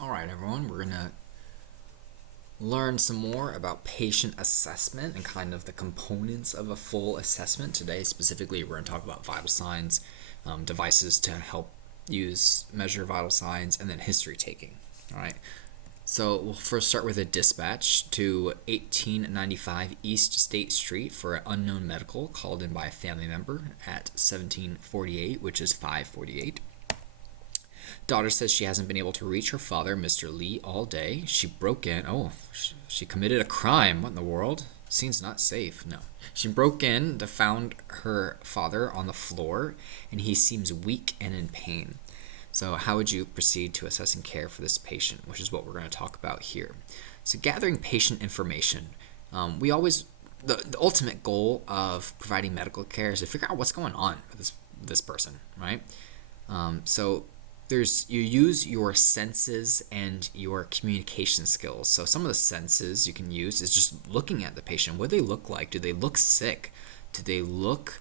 All right, everyone, we're going to learn some more about patient assessment and kind of the components of a full assessment. Today, specifically, we're going to talk about vital signs, devices to help measure vital signs, and then history taking. All right, so we'll first start with a dispatch to 1895 East State Street for an unknown medical called in by a family member at 1748, which is 548. Daughter says she hasn't been able to reach her father, Mr. Lee, all day. She broke in. Oh, she committed a crime. What in the world? Seems not safe. No. She broke in to found her father on the floor, and he seems weak and in pain. So, how would you proceed to assessing care for this patient, which is what we're going to talk about here? So, gathering patient information. We always the ultimate goal of providing medical care is to figure out what's going on with this person, right? So you use your senses and your communication skills. So some of the senses you can use is just looking at the patient. What do they look like? Do they look sick? Do they look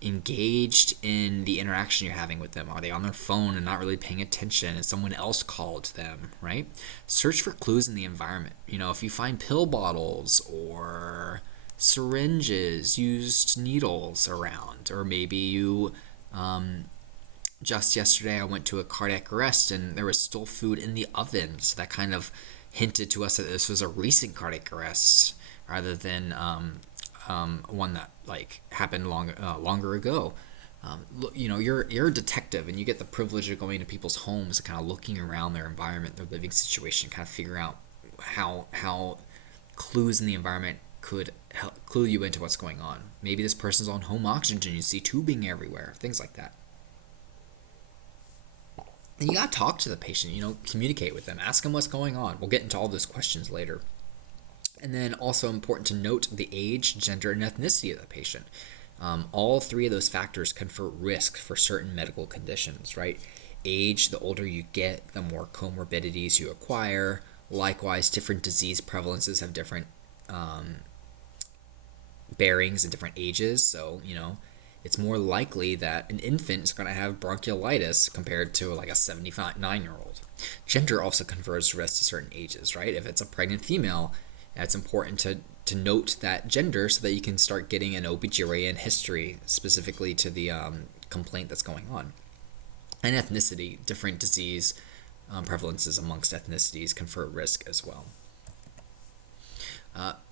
engaged in the interaction you're having with them? Are they on their phone and not really paying attention? Is someone else called them, right? Search for clues in the environment. If you find pill bottles or syringes, used needles around, or maybe you just yesterday I went to a cardiac arrest and there was still food in the oven, so that kind of hinted to us that this was a recent cardiac arrest rather than one that happened longer ago. You're a detective and you get the privilege of going to people's homes and kind of looking around their environment, their living situation, kind of figure out how clues in the environment could help clue you into what's going on. Maybe this person's on home oxygen, you see tubing everywhere, things like that. And you gotta talk to the patient, communicate with them, ask them what's going on. We'll get into all those questions later. And then also important to note the age, gender, and ethnicity of the patient. All three of those factors confer risk for certain medical conditions, right? Age, the older you get, the more comorbidities you acquire. Likewise, different disease prevalences have different bearings at different ages. So, it's more likely that an infant is going to have bronchiolitis compared to like a 79-year-old. Gender also confers risk to certain ages, right? If it's a pregnant female, it's important to note that gender so that you can start getting an OBGYN history specifically to the complaint that's going on. And ethnicity, different disease prevalences amongst ethnicities confer risk as well.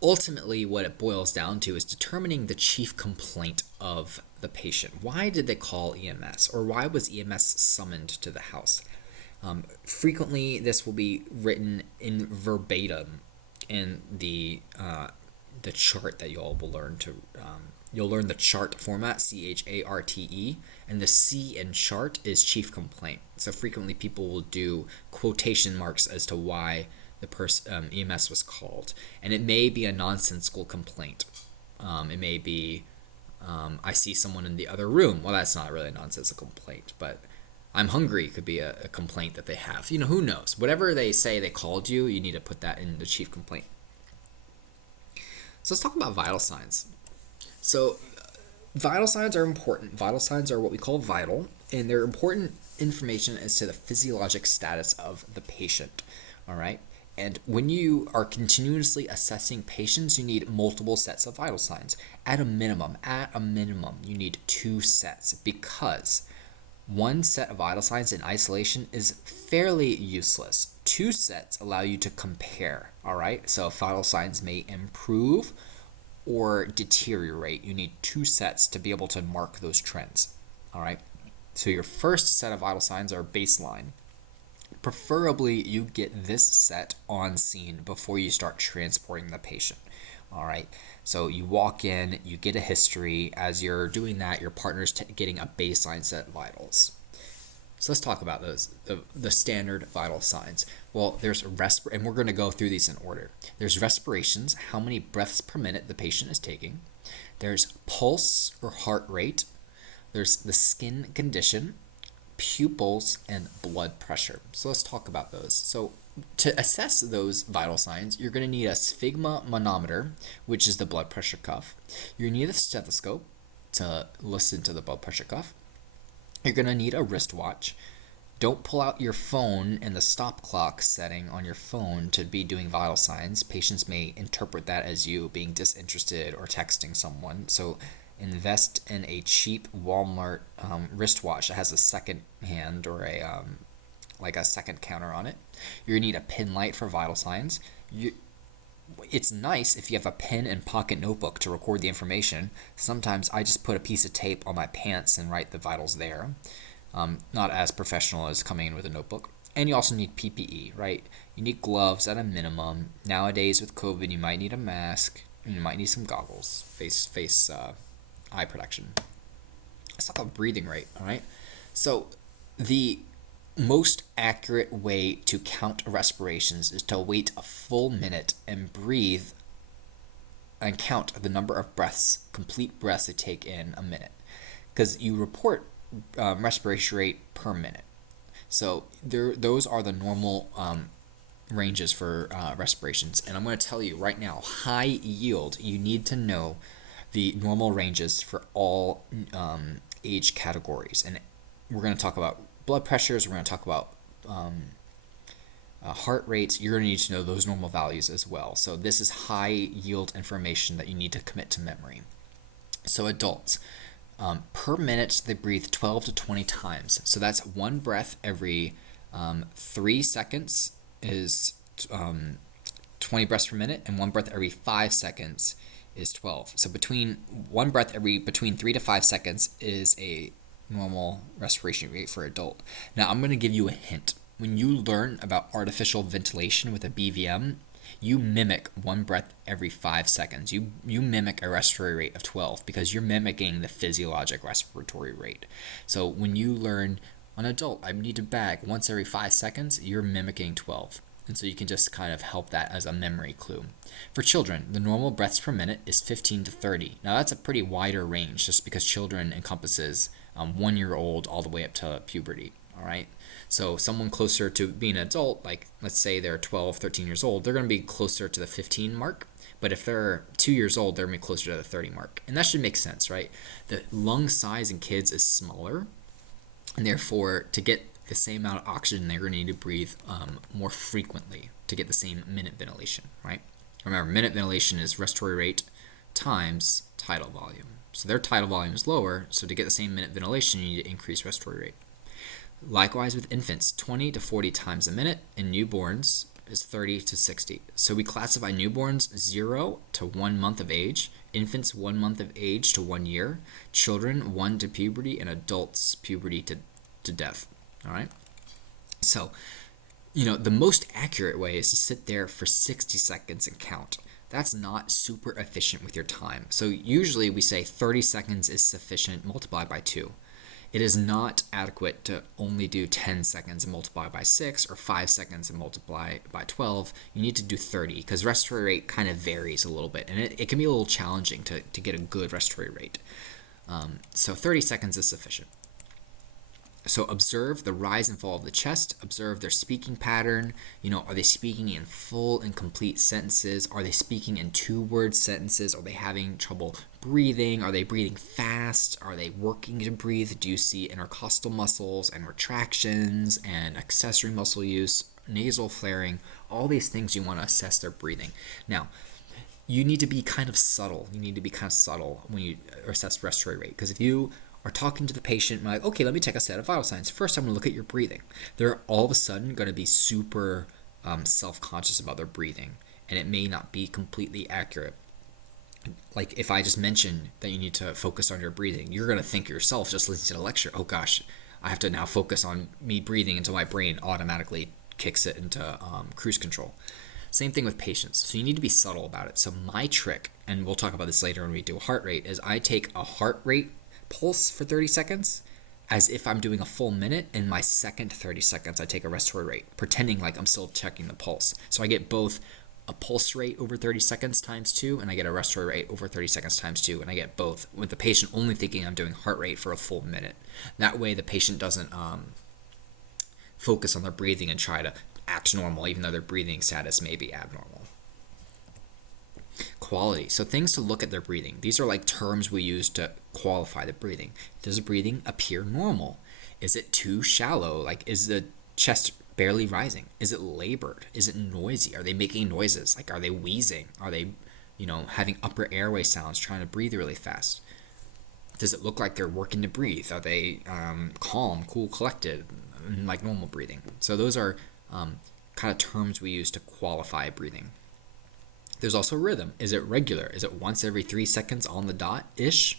Ultimately, what it boils down to is determining the chief complaint of the patient. Why did they call EMS, or why was EMS summoned to the house? Frequently, this will be written in verbatim in the chart that you all will learn to. You'll learn the chart format, CHARTE, and the C in chart is chief complaint. So frequently, people will do quotation marks as to why the EMS was called, and it may be a nonsensical complaint. It may be, I see someone in the other room. Well, that's not really a nonsensical complaint, but I'm hungry could be a complaint that they have. Who knows? Whatever they say they called you, you need to put that in the chief complaint. So let's talk about vital signs. So vital signs are important. Vital signs are what we call vital, and they're important information as to the physiologic status of the patient. All right. And when you are continuously assessing patients, you need multiple sets of vital signs. At a minimum, you need 2 sets, because one set of vital signs in isolation is fairly useless. 2 sets allow you to compare, all right? So if vital signs may improve or deteriorate, you need 2 sets to be able to mark those trends, all right? So your first set of vital signs are baseline. Preferably, you get this set on scene before you start transporting the patient. All right. So you walk in, you get a history. As you're doing that, your partner's getting a baseline set of vitals. So let's talk about those, the standard vital signs. Well, there's and we're going to go through these in order. There's respirations, how many breaths per minute the patient is taking. There's pulse or heart rate. There's the skin condition, pupils, and blood pressure. So let's talk about those. So to assess those vital signs, you're going to need a sphygmomanometer, which is the blood pressure cuff. You're going to need a stethoscope to listen to the blood pressure cuff. You're going to need a wristwatch, Don't pull out your phone and the stop clock setting on your phone to be doing vital signs. Patients may interpret that as you being disinterested or texting someone. So invest in a cheap Walmart wristwatch that has a second hand or a second counter on it. You're gonna need a pin light for vital signs. It's nice if you have a pen and pocket notebook to record the information. Sometimes I just put a piece of tape on my pants and write the vitals there. Not as professional as coming in with a notebook. And you also need PPE, right? You need gloves at a minimum. Nowadays with COVID, you might need a mask and you might need some goggles, face eye protection. Let's talk about breathing rate, all right? So the most accurate way to count respirations is to wait a full minute and breathe and count the number of breaths, complete breaths they take in a minute. Because you report respiration rate per minute. So those are the normal ranges for respirations. And I'm going to tell you right now, high yield, you need to know the normal ranges for all age categories. And we're going to talk about blood pressures, we're going to talk about heart rates. You're going to need to know those normal values as well. So this is high yield information that you need to commit to memory. So adults, per minute, they breathe 12 to 20 times. So that's one breath every 3 seconds is 20 breaths per minute, and one breath every 5 seconds is 12. So between 3 to 5 seconds is a normal respiration rate for adult. Now I'm going to give you a hint. When you learn about artificial ventilation with a BVM, you mimic one breath every 5 seconds. You mimic a respiratory rate of 12 because you're mimicking the physiologic respiratory rate. So when you learn an adult, I need to bag once every 5 seconds, you're mimicking 12. And so you can just kind of help that as a memory clue. For children, the normal breaths per minute is 15 to 30. Now that's a pretty wider range just because children encompasses 1 year old all the way up to puberty. All right. So someone closer to being an adult, like let's say they're 12, 13 years old, they're going to be closer to the 15 mark. But if they're 2 years old, they're going to be closer to the 30 mark. And that should make sense, right? The lung size in kids is smaller. And therefore, to get the same amount of oxygen, they're going to need to breathe more frequently to get the same minute ventilation, right? Remember, minute ventilation is respiratory rate times tidal volume. So their tidal volume is lower, so to get the same minute ventilation, you need to increase respiratory rate. Likewise with infants, 20 to 40 times a minute, and newborns is 30 to 60. So we classify newborns 0 to 1 month of age, infants 1 month of age to 1 year, children 1 to puberty, and adults puberty to death. All right? So, the most accurate way is to sit there for 60 seconds and count. That's not super efficient with your time. So usually we say 30 seconds is sufficient, multiplied by 2. It is not adequate to only do 10 seconds and multiply by 6 or 5 seconds and multiply by 12. You need to do 30 because respiratory rate kind of varies a little bit, and it can be a little challenging to get a good respiratory rate. So 30 seconds is sufficient. So observe the rise and fall of the chest, observe their speaking pattern. Are they speaking in full and complete sentences? Are they speaking in 2-word sentences? Are they having trouble breathing? Are they breathing fast? Are they working to breathe? Do you see intercostal muscles and retractions and accessory muscle use, nasal flaring? All these things you want to assess their breathing. Now, you need to be kind of subtle. You need to be kind of subtle when you assess respiratory rate, because if you are talking to the patient and like, okay, let me take a set of vital signs. First, I'm going to look at your breathing. They're all of a sudden going to be super self-conscious about their breathing, and it may not be completely accurate. Like if I just mention that you need to focus on your breathing, you're going to think yourself just listening to the lecture, oh gosh, I have to now focus on me breathing until my brain automatically kicks it into cruise control. Same thing with patients. So you need to be subtle about it. So my trick, and we'll talk about this later when we do a heart rate, is I take a heart rate pulse for 30 seconds as if I'm doing a full minute, and my second 30 seconds I take a respiratory rate, pretending like I'm still checking the pulse. So I get both a pulse rate over 30 seconds times 2, and I get a respiratory rate over 30 seconds times 2, and I get both with the patient only thinking I'm doing heart rate for a full minute. That way the patient doesn't focus on their breathing and try to act normal even though their breathing status may be abnormal. Quality. So things to look at their breathing. These are like terms we use to qualify the breathing. Does the breathing appear normal? Is it too shallow? Like, is the chest barely rising? Is it labored? Is it noisy? Are they making noises? Like, are they wheezing? Are they, having upper airway sounds, trying to breathe really fast? Does it look like they're working to breathe? Are they calm, cool, collected, like normal breathing? So those are kind of terms we use to qualify breathing. There's also rhythm. Is it regular? Is it once every 3 seconds on the dot-ish?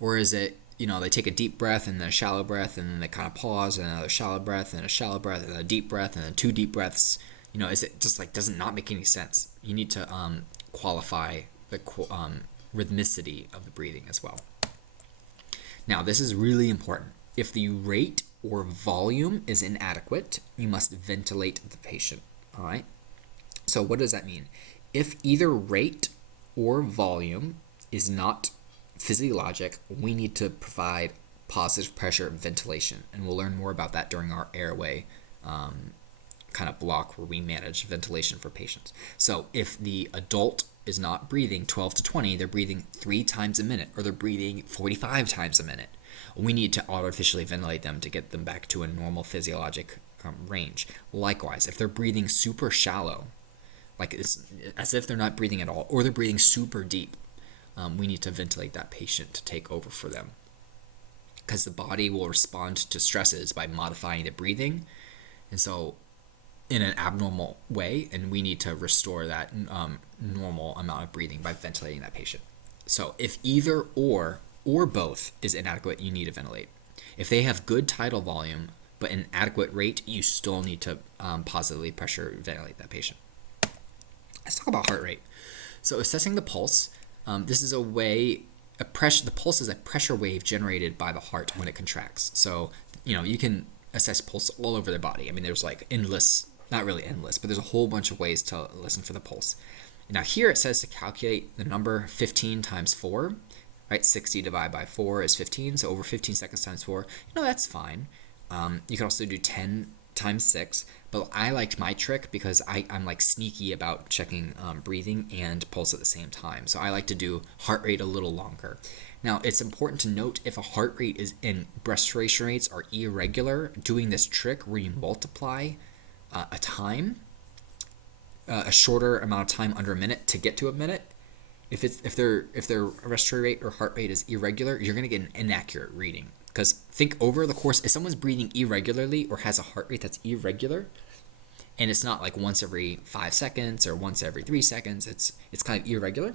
Or is it, they take a deep breath and then a shallow breath and then they kind of pause and another shallow breath and a shallow breath and a deep breath and then 2 deep breaths? Is it just like does not make any sense? You need to qualify the rhythmicity of the breathing as well. Now, this is really important. If the rate or volume is inadequate, you must ventilate the patient. All right? So what does that mean? If either rate or volume is not physiologic, we need to provide positive pressure ventilation. And we'll learn more about that during our airway kind of block where we manage ventilation for patients. So if the adult is not breathing 12 to 20, they're breathing 3 times a minute, or they're breathing 45 times a minute. We need to artificially ventilate them to get them back to a normal physiologic range. Likewise, if they're breathing super shallow, like it's as if they're not breathing at all, or they're breathing super deep, we need to ventilate that patient to take over for them. Because the body will respond to stresses by modifying the breathing, and so in an abnormal way, and we need to restore that normal amount of breathing by ventilating that patient. So if either or both is inadequate, you need to ventilate. If they have good tidal volume but an adequate rate, you still need to positively pressure ventilate that patient. Let's talk about heart rate. So assessing the pulse, this is a way, the pulse is a pressure wave generated by the heart when it contracts. So, you can assess pulse all over the body. I mean, there's like not really endless, but there's a whole bunch of ways to listen for the pulse. Now here it says to calculate the number 15 times 4, right? 60 divided by 4 is 15, so over 15 seconds times 4, that's fine. You can also do 10 times 6, but I liked my trick because I'm like sneaky about checking breathing and pulse at the same time. So I like to do heart rate a little longer. Now, it's important to note if a heart rate is in respiration rates are irregular, doing this trick where you multiply a time, a shorter amount of time under a minute to get to a minute. If their respiratory rate or heart rate is irregular, you're going to get an inaccurate reading. Because think over the course, if someone's breathing irregularly or has a heart rate that's irregular, and it's not like once every 5 seconds or once every 3 seconds, it's kind of irregular.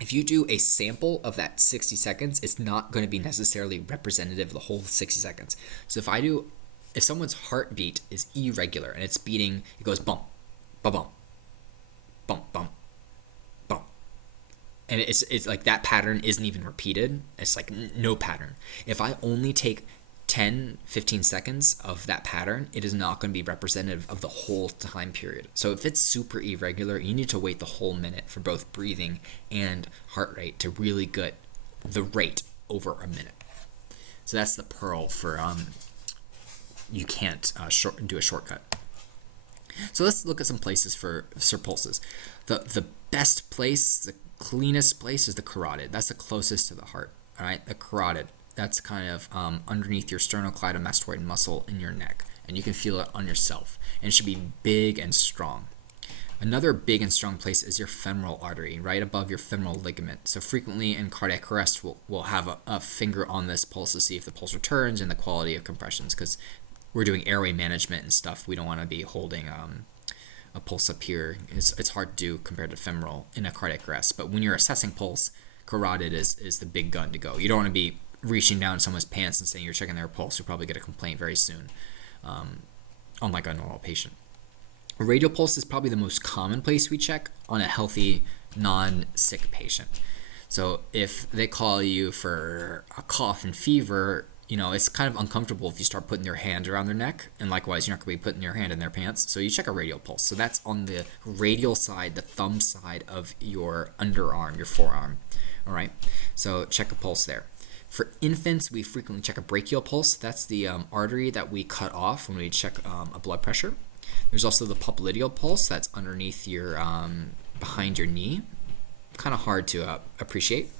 If you do a sample of that 60 seconds, it's not going to be necessarily representative of the whole 60 seconds. So if someone's heartbeat is irregular and it's beating, it goes bump, bump, bump, bump, bump, bump. And it's like that pattern isn't even repeated. It's like no pattern. If I only take 10, 15 seconds of that pattern, it is not going to be representative of the whole time period. So if it's super irregular, you need to wait the whole minute for both breathing and heart rate to really get the rate over a minute. So that's the pearl for you can't do a shortcut. So let's look at some places for pulses. The best place, the cleanest place is the carotid. That's the closest to the heart. All right, the carotid. That's kind of underneath your sternocleidomastoid muscle in your neck, and you can feel it on yourself. And it should be big and strong. Another big and strong place is your femoral artery, right above your femoral ligament. So frequently in cardiac arrest, we'll have a finger on this pulse to see if the pulse returns and the quality of compressions, because we're doing airway management and stuff. We don't want to be holding a pulse up here. It's hard to do compared to femoral in a cardiac arrest. But when you're assessing pulse, carotid is the big gun to go. You don't want to be reaching down someone's pants and saying you're checking their pulse. You'll probably get a complaint very soon, unlike a normal patient. A radial pulse is probably the most common place we check on a healthy, non-sick patient. So if they call you for a cough and fever, it's kind of uncomfortable if you start putting your hand around their neck, and likewise, you're not going to be putting your hand in their pants. So you check a radial pulse. So that's on the radial side, the thumb side of your underarm, your forearm. All right. So check a pulse there. For infants, we frequently check a brachial pulse. That's the artery that we cut off when we check a blood pressure. There's also the popliteal pulse. That's underneath your, behind your knee. kind of hard to appreciate.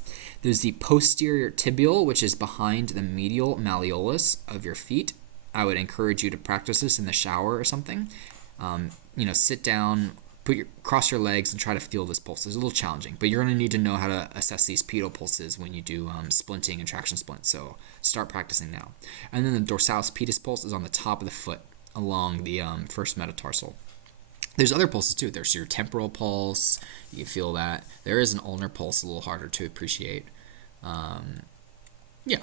There's the posterior tibial, which is behind the medial malleolus of your feet. I would encourage you to practice this in the shower or something. Sit down, cross your legs, and try to feel this pulse. It's a little challenging, but you're going to need to know how to assess these pedal pulses when you do splinting and traction splints. So start practicing now. And then the dorsalis pedis pulse is on the top of the foot along the first metatarsal. There's other pulses too. There's your temporal pulse. You can feel that. There is an ulnar pulse, a little harder to appreciate. Yeah.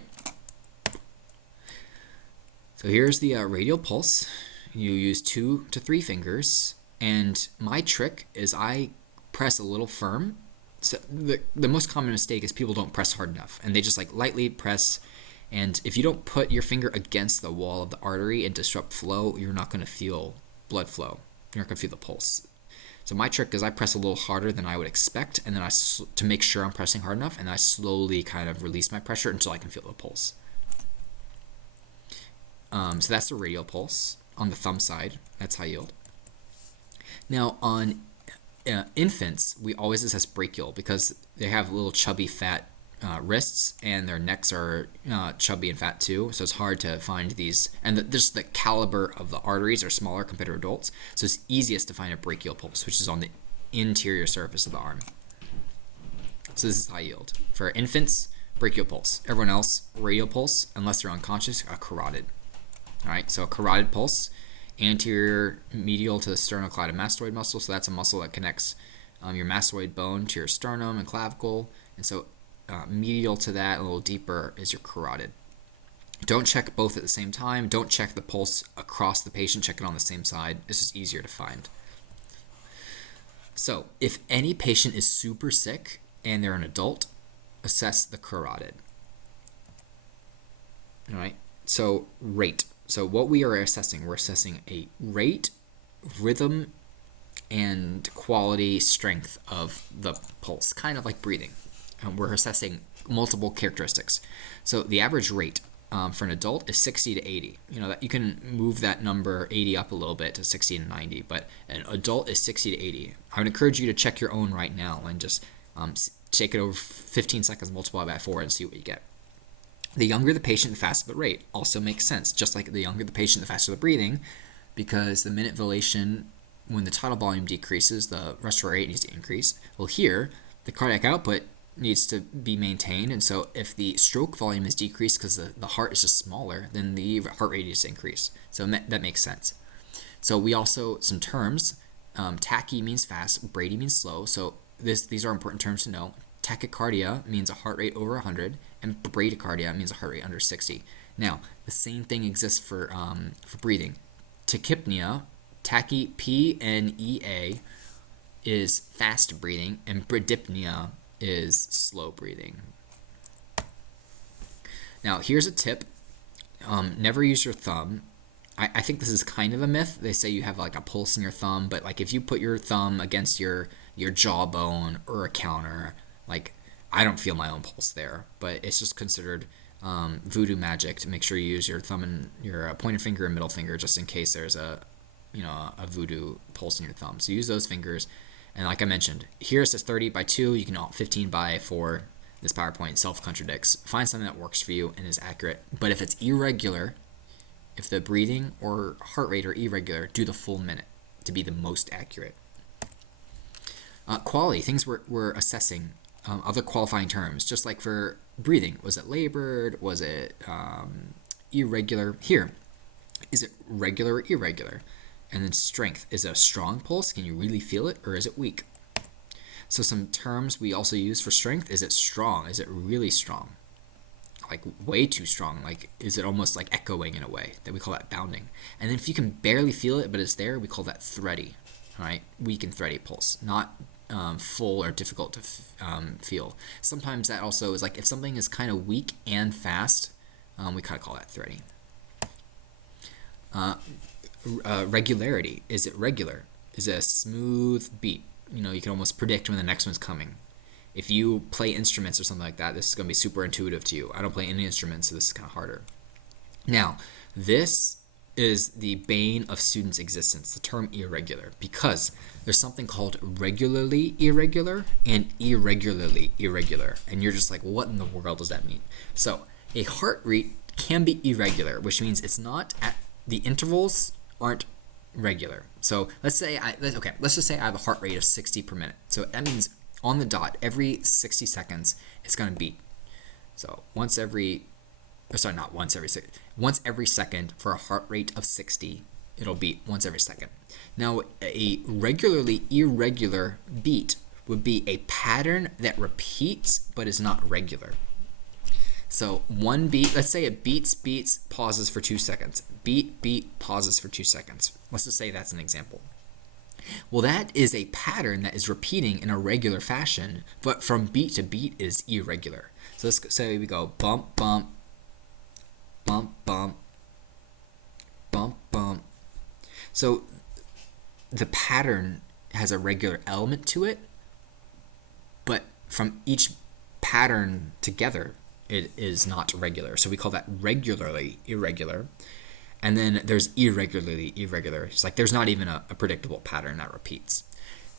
So here's the radial pulse. You use 2 to 3 fingers, and my trick is I press a little firm. So the most common mistake is people don't press hard enough, and they just like lightly press. And if you don't put your finger against the wall of the artery and disrupt flow, you're not going to feel blood flow. You're not going to feel the pulse. So my trick is I press a little harder than I would expect, and then to make sure I'm pressing hard enough, and I slowly kind of release my pressure until I can feel the pulse. So that's the radial pulse on the thumb side. That's high yield. Now on infants, we always assess brachial because they have little chubby fat wrists, and their necks are chubby and fat too, so it's hard to find these, and just the caliber of the arteries are smaller compared to adults, so it's easiest to find a brachial pulse, which is on the interior surface of the arm. So this is high yield. For infants, brachial pulse. Everyone else, radial pulse, unless they're unconscious, a carotid. Alright, so a carotid pulse, anterior medial to the sternocleidomastoid muscle, so that's a muscle that connects your mastoid bone to your sternum and clavicle, and so medial to that, a little deeper, is your carotid. Don't check both at the same time. Don't check the pulse across the patient. Check it on the same side. It's just easier to find. So if any patient is super sick and they're an adult, assess the carotid. All right. So rate. So what we are assessing, we're assessing a rate, rhythm, and quality, strength of the pulse, kind of like breathing. We're assessing multiple characteristics. So the average rate for an adult is 60 to 80. That you can move that number 80 up a little bit to 60 and 90, but an adult is 60 to 80. I would encourage you to check your own right now and just take it over 15 seconds, multiply by 4, and see what you get. The younger the patient, the faster the rate. Also makes sense. Just like the younger the patient, the faster the breathing, because the minute ventilation, when the tidal volume decreases, the respiratory rate needs to increase. Well, here, the cardiac output needs to be maintained, and so if the stroke volume is decreased because the heart is just smaller, then the heart rate needs to increase. So that makes sense. So we also, some terms, tachy means fast, brady means slow, so these are important terms to know. Tachycardia means a heart rate over 100, and bradycardia means a heart rate under 60. Now, the same thing exists for breathing. Tachypnea, P-N-E-A, is fast breathing, and bradypnea is slow breathing. Now, here's a tip. Never use your thumb. I think this is kind of a myth. They say you have like a pulse in your thumb, but like if you put your thumb against your jawbone or a counter, like I don't feel my own pulse there, but it's just considered voodoo magic to make sure you use your thumb and your pointer finger and middle finger just in case there's a voodoo pulse in your thumb. So use those fingers. And like I mentioned, here it says 30 by 2, you can 15 by 4. This PowerPoint self-contradicts. Find something that works for you and is accurate. But if it's irregular, if the breathing or heart rate are irregular, do the full minute to be the most accurate. Quality, things we're assessing, other qualifying terms, just like for breathing. Was it labored? Was it irregular? Here, is it regular or irregular? And then strength. Is it a strong pulse? Can you really feel it? Or is it weak? So some terms we also use for strength. Is it strong? Is it really strong? Like way too strong. Like is it almost like echoing in a way? That we call that bounding. And then if you can barely feel it but it's there, we call that thready. All right, weak and thready pulse. Not full or difficult to feel. Sometimes that also is like if something is kind of weak and fast, we kind of call that thready. Regularity. Is it regular? Is it a smooth beat? You can almost predict when the next one's coming. If you play instruments or something like that, this is going to be super intuitive to you. I don't play any instruments, so this is kind of harder. Now, this is the bane of students' existence, the term irregular, because there's something called regularly irregular and irregularly irregular. And you're just like, what in the world does that mean? So a heart rate can be irregular, which means it's not at the intervals aren't regular. So let's just say I have a heart rate of 60 per minute. So that means on the dot, every 60 seconds, it's going to beat. So once every second for a heart rate of 60, it'll beat once every second. Now, a regularly irregular beat would be a pattern that repeats but is not regular. So one beat, let's say it beats, pauses for 2 seconds. Beat, pauses for 2 seconds. Let's just say that's an example. Well, that is a pattern that is repeating in a regular fashion, but from beat to beat is irregular. So let's say we go bump, bump, bump, bump, bump, bump. So the pattern has a regular element to it, but from each pattern together, it is not regular. So we call that regularly irregular. And then there's irregularly irregular. It's like there's not even a predictable pattern that repeats.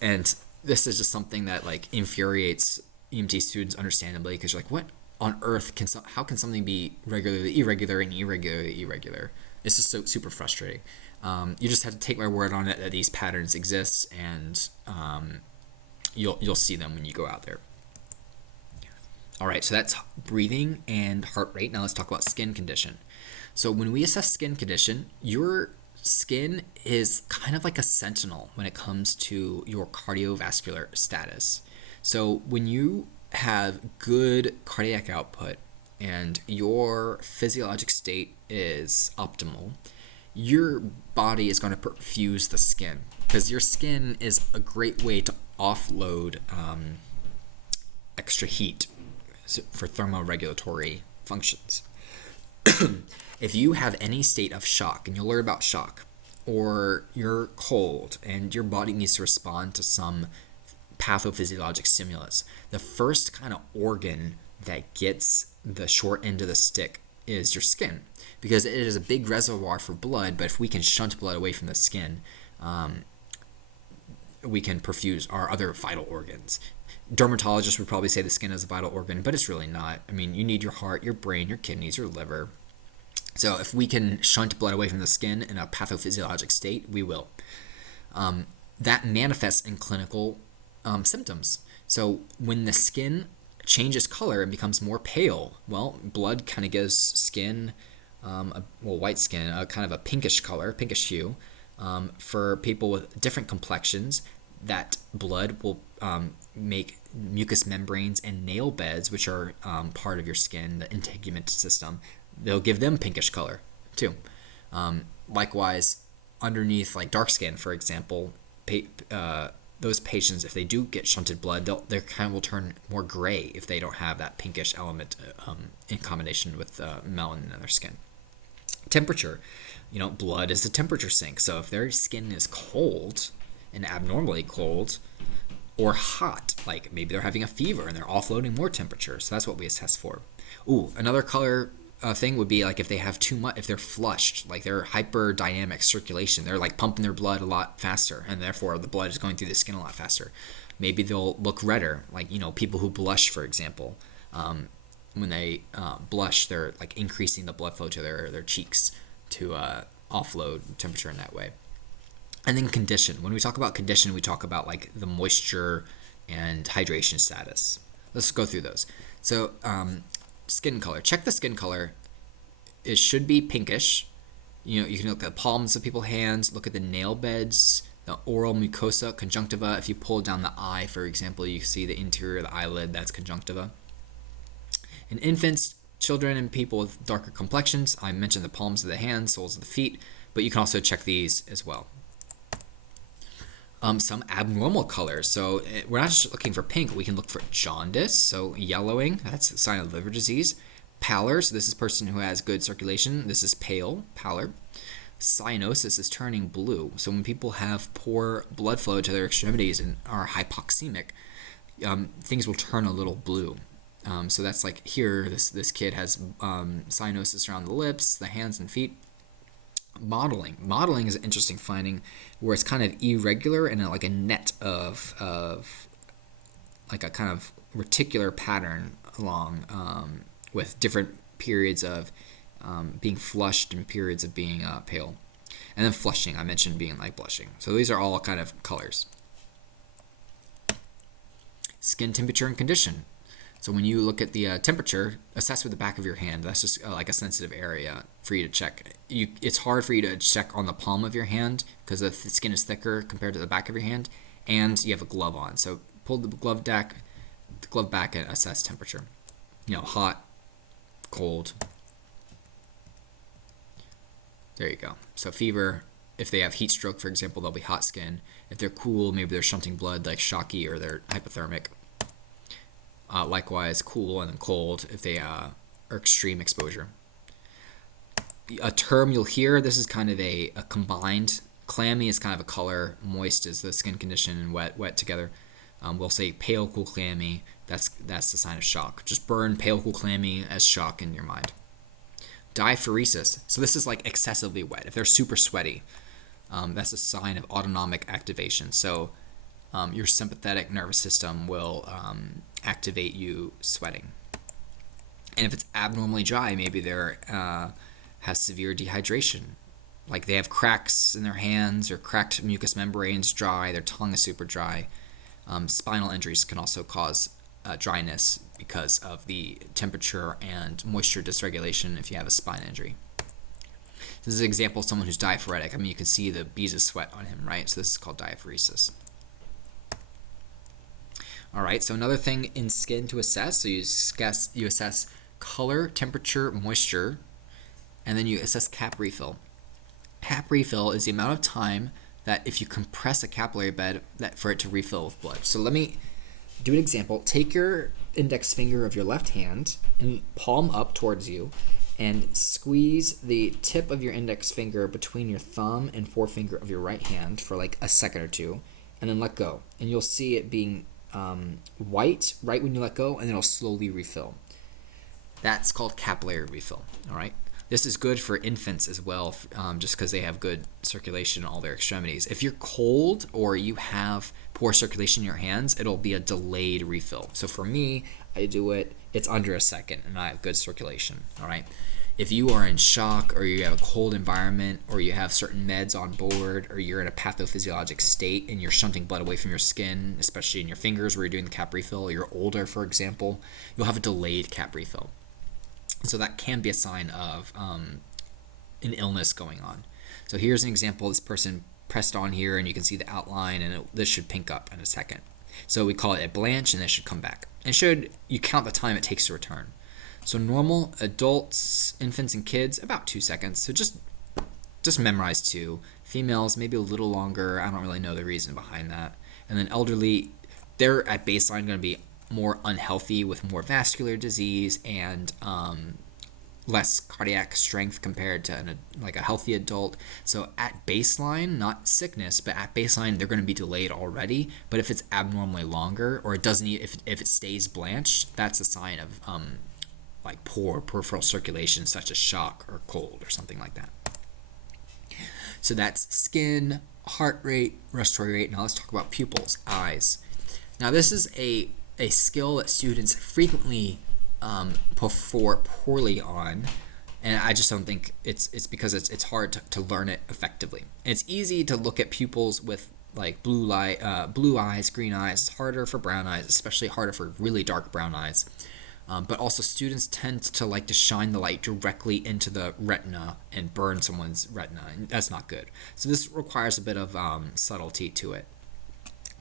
And this is just something that like infuriates EMT students understandably, because you're like, what on earth how can something be regularly irregular and irregularly irregular? It's just so super frustrating. You just have to take my word on it that these patterns exist, and you'll see them when you go out there. All right, so that's breathing and heart rate. Now let's talk about skin condition. So when we assess skin condition, your skin is kind of like a sentinel when it comes to your cardiovascular status. So when you have good cardiac output and your physiologic state is optimal, your body is going to perfuse the skin, because your skin is a great way to offload extra heat for thermoregulatory functions. If you have any state of shock, and you'll learn about shock, or you're cold and your body needs to respond to some pathophysiologic stimulus, the first kind of organ that gets the short end of the stick is your skin, because it is a big reservoir for blood. But if we can shunt blood away from the skin, we can perfuse our other vital organs. Dermatologists would probably say the skin is a vital organ, but it's really not. I mean, you need your heart, your brain, your kidneys, your liver. So if we can shunt blood away from the skin in a pathophysiologic state, we will. That manifests in clinical symptoms. So when the skin changes color and becomes more pale, well, blood kind of gives skin, white skin, kind of a pinkish color, pinkish hue. For people with different complexions, that blood will make mucous membranes and nail beds, which are part of your skin, the integument system. They'll give them pinkish color too. Likewise, underneath like dark skin, for example, those patients, if they do get shunted blood, they kind of will turn more gray if they don't have that pinkish element in combination with melanin in their skin. Temperature, blood is a temperature sink. So if their skin is cold and abnormally cold, or hot, like maybe they're having a fever and they're offloading more temperature. So that's what we assess for. Another color thing would be like if they have too much, if they're flushed, like they're hyperdynamic circulation, they're like pumping their blood a lot faster, and therefore the blood is going through the skin a lot faster. Maybe they'll look redder, like people who blush, for example. When they blush, they're like increasing the blood flow to their cheeks to offload temperature in that way. And then condition. When we talk about condition, we talk about like the moisture and hydration status. Let's go through those. So skin color. Check the skin color. It should be pinkish. You can look at the palms of people's hands, look at the nail beds, the oral mucosa, conjunctiva. If you pull down the eye, for example, you can see the interior of the eyelid, that's conjunctiva. In infants, children, and people with darker complexions, I mentioned the palms of the hands, soles of the feet, but you can also check these as well. Some abnormal colors. So we're not just looking for pink. We can look for jaundice, so yellowing. That's a sign of liver disease. Pallor, so this is a person who has good circulation. This is pallor. Cyanosis is turning blue. So when people have poor blood flow to their extremities and are hypoxemic, things will turn a little blue. So that's like here, this kid has cyanosis around the lips, the hands and feet. Modeling is an interesting finding where it's kind of irregular and like a net of like a kind of reticular pattern along with different periods of being flushed and periods of being pale. And then flushing, I mentioned being like blushing. So these are all kind of colors. Skin temperature and condition. So when you look at the temperature, assess with the back of your hand. That's just like a sensitive area for you to check. It's hard for you to check on the palm of your hand because the skin is thicker compared to the back of your hand, and you have a glove on. So pull the glove back and assess temperature. Hot, cold. There you go. So fever, if they have heat stroke, for example, they'll be hot skin. If they're cool, maybe they're shunting blood like shocky or they're hypothermic. Likewise, cool and then cold if they are extreme exposure. A term you'll hear, this is kind of a combined. Clammy is kind of a color, moist is the skin condition, and wet together. We'll say pale, cool, clammy. That's the sign of shock. Just burn pale, cool, clammy as shock in your mind. Diaphoresis. So this is like excessively wet. If they're super sweaty, that's a sign of autonomic activation. So your sympathetic nervous system will activate you sweating. And if it's abnormally dry, maybe they're has severe dehydration. Like they have cracks in their hands or cracked mucous membranes, dry, their tongue is super dry. Spinal injuries can also cause dryness because of the temperature and moisture dysregulation if you have a spine injury. This is an example of someone who's diaphoretic. I mean, you can see the beads of sweat on him, right? So this is called diaphoresis. All right, so another thing in skin to assess, so you assess color, temperature, moisture, and then you assess cap refill. Cap refill is the amount of time that if you compress a capillary bed that for it to refill with blood. So let me do an example. Take your index finger of your left hand and palm up towards you and squeeze the tip of your index finger between your thumb and forefinger of your right hand for like a second or two, and then let go. And you'll see it being white right when you let go, and then it'll slowly refill. That's called capillary refill. All right. This is good for infants as well, just because they have good circulation in all their extremities. If you're cold or you have poor circulation in your hands, it'll be a delayed refill. So for me, I do it's under a second, and I have good circulation. All right. If you are in shock or you have a cold environment or you have certain meds on board or you're in a pathophysiologic state and you're shunting blood away from your skin, especially in your fingers where you're doing the cap refill, or you're older, for example, you'll have a delayed cap refill. So that can be a sign of an illness going on. So here's an example. This person pressed on here, and you can see the outline, and this should pink up in a second. So we call it a blanch, and this should come back. And you count the time it takes to return. So normal adults, infants, and kids, about 2 seconds. So just memorize 2. Females, maybe a little longer. I don't really know the reason behind that. And then elderly, they're at baseline going to be more unhealthy with more vascular disease and less cardiac strength compared to a healthy adult. So at baseline, not sickness, but at baseline, they're going to be delayed already. But if it's abnormally longer, or it doesn't, if it stays blanched, that's a sign of like poor peripheral circulation, such as shock or cold or something like that. So that's skin, heart rate, respiratory rate. Now let's talk about pupils, eyes. Now this is a skill that students frequently perform poorly on, and I just don't think it's because it's hard to learn it effectively. And it's easy to look at pupils with like blue eyes, green eyes. It's harder for brown eyes, especially harder for really dark brown eyes. But also students tend to like to shine the light directly into the retina and burn someone's retina, and that's not good. So this requires a bit of subtlety to it.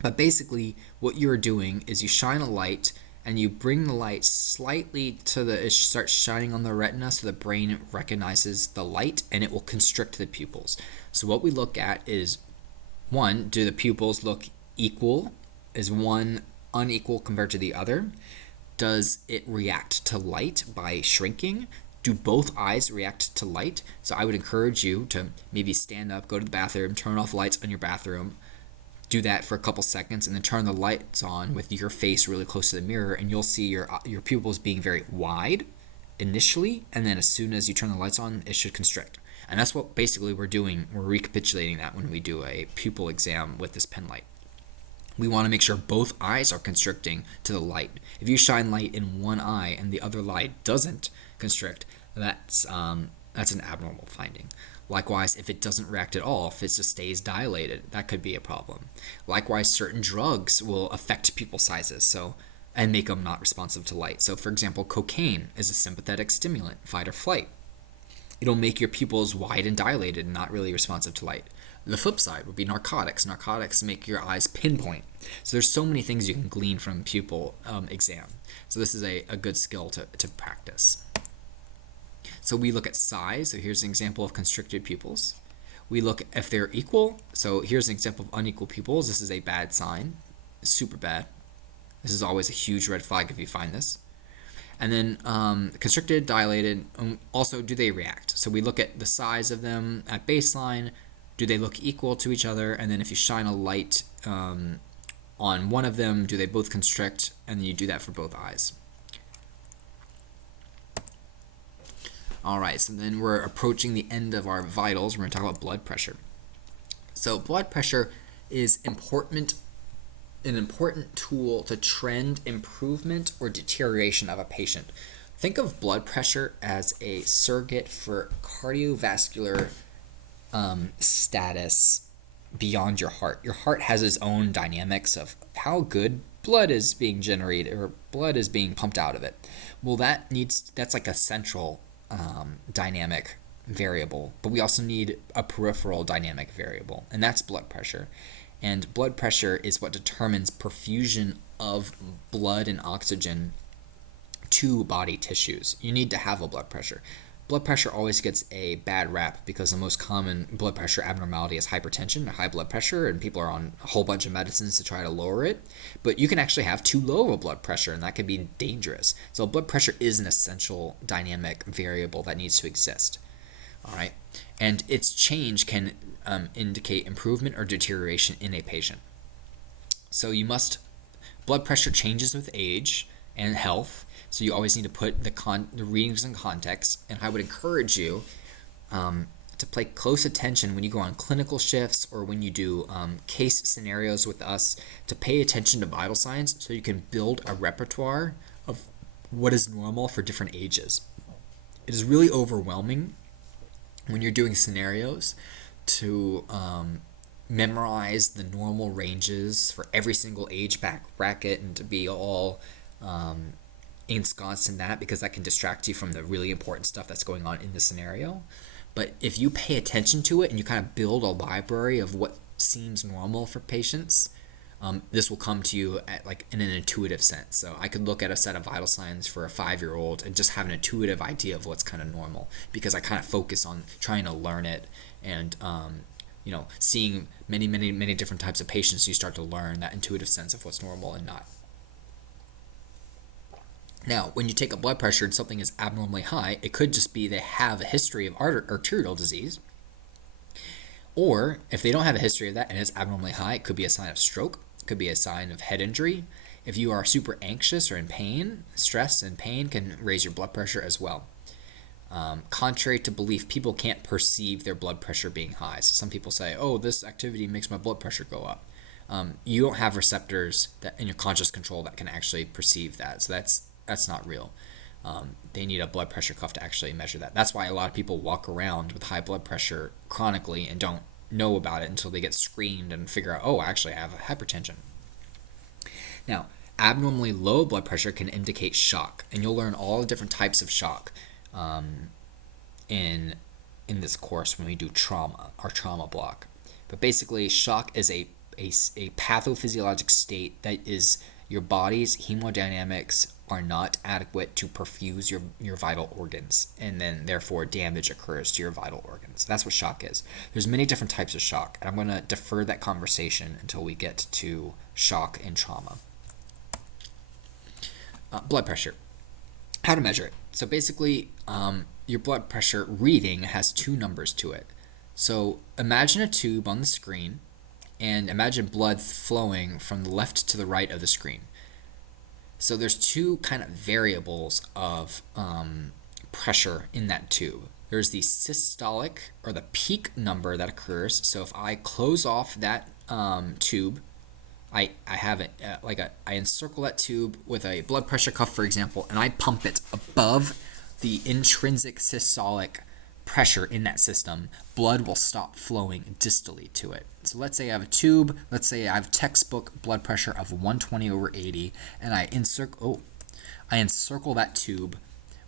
But basically what you're doing is you shine a light and you bring the light slightly it starts shining on the retina so the brain recognizes the light and it will constrict the pupils. So what we look at is, 1, do the pupils look equal? Is one unequal compared to the other? Does it react to light by shrinking? Do both eyes react to light? So I would encourage you to maybe stand up, go to the bathroom, turn off lights in your bathroom, do that for a couple seconds, and then turn the lights on with your face really close to the mirror, and you'll see your pupils being very wide initially, and then as soon as you turn the lights on, it should constrict. And that's what basically we're doing. We're recapitulating that when we do a pupil exam with this pen light. We want to make sure both eyes are constricting to the light. If you shine light in one eye and the other light doesn't constrict, that's an abnormal finding. Likewise, if it doesn't react at all, if it just stays dilated, that could be a problem. Likewise, certain drugs will affect pupil sizes and make them not responsive to light. So, for example, cocaine is a sympathetic stimulant, fight or flight. It'll make your pupils wide and dilated and not really responsive to light. The flip side would be narcotics. Narcotics make your eyes pinpoint. So there's so many things you can glean from pupil exam. So this is a good skill to practice. So we look at size. So here's an example of constricted pupils. We look if they're equal. So here's an example of unequal pupils. This is a bad sign, super bad. This is always a huge red flag if you find this. And then constricted, dilated, also do they react? So we look at the size of them at baseline. Do they look equal to each other? And then if you shine a light on one of them, do they both constrict? And then you do that for both eyes. All right, so then we're approaching the end of our vitals. We're going to talk about blood pressure. So blood pressure is an important tool to trend improvement or deterioration of a patient. Think of blood pressure as a surrogate for cardiovascular status beyond your heart. Your heart has its own dynamics of how good blood is being generated or blood is being pumped out of it. Well, that's like a central dynamic variable, but we also need a peripheral dynamic variable, and that's blood pressure. And blood pressure is what determines perfusion of blood and oxygen to body tissues. You need to have a blood pressure. Blood pressure always gets a bad rap because the most common blood pressure abnormality is hypertension or high blood pressure, and people are on a whole bunch of medicines to try to lower it. But you can actually have too low of a blood pressure, and that can be dangerous. So blood pressure is an essential dynamic variable that needs to exist. All right, and its change can indicate improvement or deterioration in a patient. So blood pressure changes with age and health. So you always need to put the readings in context, and I would encourage you to pay close attention when you go on clinical shifts or when you do case scenarios with us, to pay attention to vital signs so you can build a repertoire of what is normal for different ages. It is really overwhelming when you're doing scenarios to memorize the normal ranges for every single age bracket and to be all ensconced in that, because that can distract you from the really important stuff that's going on in the scenario. But if you pay attention to it and you kind of build a library of what seems normal for patients, this will come to you in an intuitive sense. So I could look at a set of vital signs for a 5-year-old and just have an intuitive idea of what's kind of normal, because I kind of focus on trying to learn it and seeing many different types of patients. You start to learn that intuitive sense of what's normal and not. Now, when you take a blood pressure and something is abnormally high, it could just be they have a history of arterial disease. Or if they don't have a history of that and it's abnormally high, it could be a sign of stroke. It could be a sign of head injury. If you are super anxious or in pain, stress and pain can raise your blood pressure as well. Contrary to belief, people can't perceive their blood pressure being high. So some people say, oh, this activity makes my blood pressure go up. You don't have receptors that in your conscious control that can actually perceive that. So that's not real. They need a blood pressure cuff to actually measure that. That's why a lot of people walk around with high blood pressure chronically and don't know about it until they get screened and figure out, oh, actually I have hypertension. Now, abnormally low blood pressure can indicate shock, and you'll learn all the different types of shock in this course when we do our trauma block. But basically, shock is a pathophysiologic state that is your body's hemodynamics are not adequate to perfuse your vital organs, and then therefore damage occurs to your vital organs. That's what shock is. There's many different types of shock, and I'm going to defer that conversation until we get to shock and trauma. Blood pressure. How to measure it. So basically, your blood pressure reading has 2 numbers to it. So imagine a tube on the screen, and imagine blood flowing from the left to the right of the screen. So there's 2 kind of variables of pressure in that tube. there's the systolic or the peak number that occurs. So if I close off that tube, I have it I encircle that tube with a blood pressure cuff, for example, and I pump it above the intrinsic systolic pressure in that system. Blood will stop flowing distally to it. So let's say I have a tube. Let's say I have textbook blood pressure of 120/80, and I encircle that tube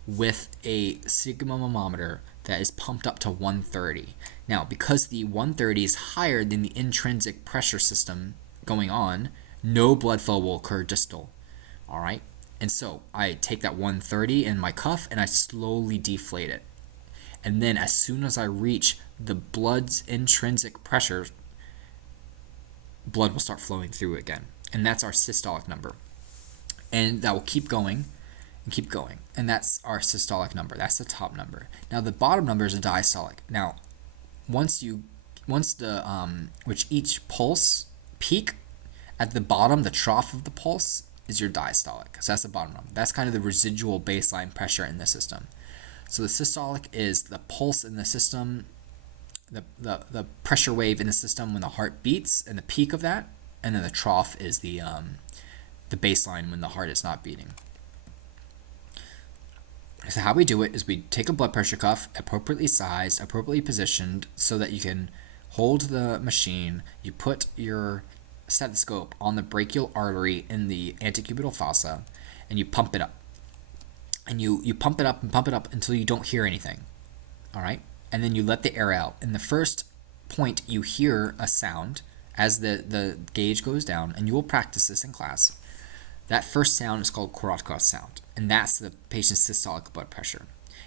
with a sigmometer that is pumped up to 130. Now, because the 130 is higher than the intrinsic pressure system going on, no blood flow will occur distal. All right? And so I take that 130 in my cuff and I slowly deflate it. And then as soon as I reach the blood's intrinsic pressure, blood will start flowing through again. And that's our systolic number. And that will keep going and keep going. And that's our systolic number. That's the top number. Now the bottom number is a diastolic. Now, once each pulse peak at the bottom, the trough of the pulse is your diastolic. So that's the bottom number. That's kind of the residual baseline pressure in the system. So the systolic is the pulse in the system, the pressure wave in the system when the heart beats, and the peak of that, and then the trough is the baseline when the heart is not beating. So how we do it is we take a blood pressure cuff, appropriately sized, appropriately positioned, so that you can hold the machine. You put your stethoscope on the brachial artery in the antecubital fossa, and you pump it up. And you pump it up and pump it up until you don't hear anything. All right? And then you let the air out. In the first point, you hear a sound as the gauge goes down, and you will practice this in class. That first sound is called Korotkoff sound, and that's the patient's systolic blood pressure.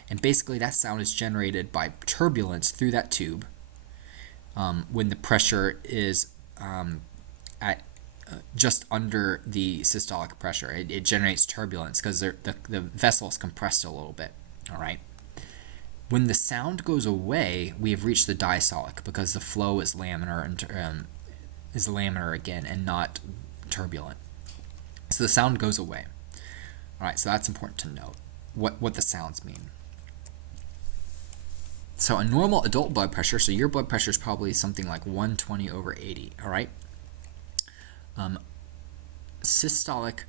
And basically, that sound is generated by turbulence through that tube when the pressure is at just under the systolic pressure. It generates turbulence because the vessel is compressed a little bit. All right. When the sound goes away, we have reached the diastolic because the flow is laminar again and not turbulent. So the sound goes away. All right, so that's important to note, what the sounds mean. So a normal adult blood pressure, so your blood pressure is probably something like 120/80, all right? Systolic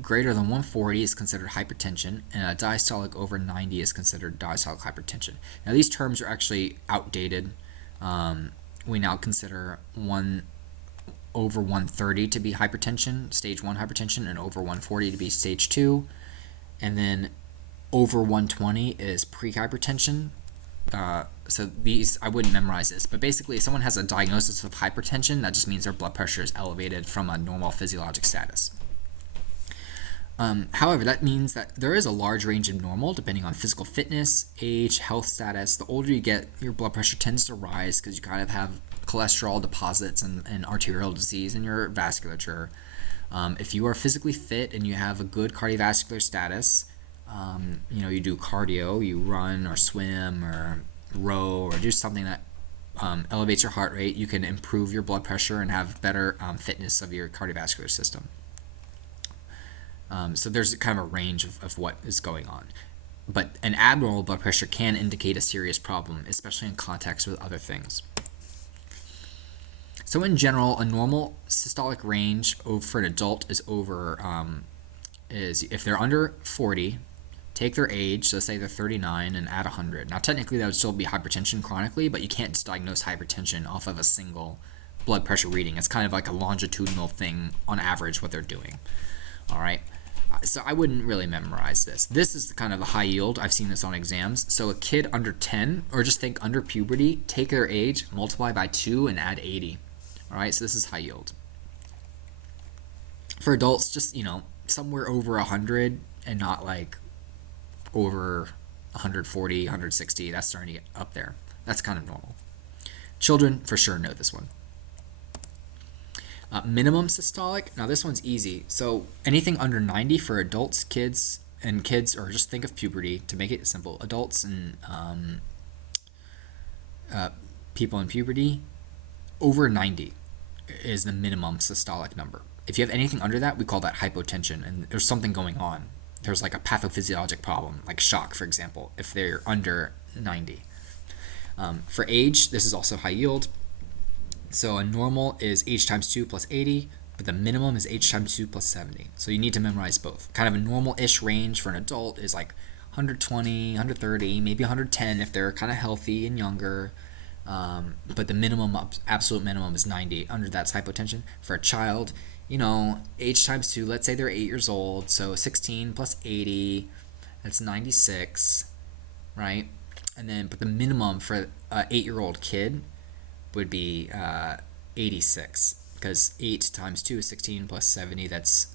greater than 140 is considered hypertension, and a diastolic over 90 is considered diastolic hypertension. Now these terms are actually outdated. We now consider over 130 to be hypertension, stage 1 hypertension, and over 140 to be stage 2. And then over 120 is pre-hypertension. So these, I wouldn't memorize this, but basically if someone has a diagnosis of hypertension, that just means their blood pressure is elevated from a normal physiologic status. However, that means that there is a large range of normal depending on physical fitness, age, health status. The older you get, your blood pressure tends to rise because you kind of have cholesterol deposits and arterial disease in your vasculature. If you are physically fit and you have a good cardiovascular status, you do cardio, you run or swim or row or do something that elevates your heart rate, you can improve your blood pressure and have better fitness of your cardiovascular system. So there's kind of a range of what is going on. But an abnormal blood pressure can indicate a serious problem, especially in context with other things. So in general, a normal systolic range for an adult is if they're under 40, take their age, so say they're 39, and add 100. Now technically that would still be hypertension chronically, but you can't just diagnose hypertension off of a single blood pressure reading. It's kind of like a longitudinal thing on average what they're doing. All right. So I wouldn't really memorize this. This is kind of a high yield. I've seen this on exams. So a kid under 10, or just think under puberty, take their age, multiply by 2, and add 80. All right, so this is high yield. For adults, just, somewhere over 100 and not like over 140, 160. That's starting to get up there. That's kind of normal. Children, for sure, know this one. Minimum systolic. Now this one's easy. So anything under 90 for adults, kids, or just think of puberty to make it simple. Adults and people in puberty, over 90 is the minimum systolic number. If you have anything under that, we call that hypotension, and there's something going on. There's like a pathophysiologic problem, like shock, for example, if they're under 90. For age, this is also high yield. So a normal is age times 2 plus 80, but the minimum is age times 2 plus 70. So you need to memorize both. Kind of a normal-ish range for an adult is like 120, 130, maybe 110 if they're kind of healthy and younger. But the minimum, absolute minimum is 90 under that's hypotension. For a child, age times 2, let's say they're 8 years old, so 16 plus 80, that's 96, right? And then, but the minimum for an 8-year-old kid would be 86, because 8 times 2 is 16 plus 70, that's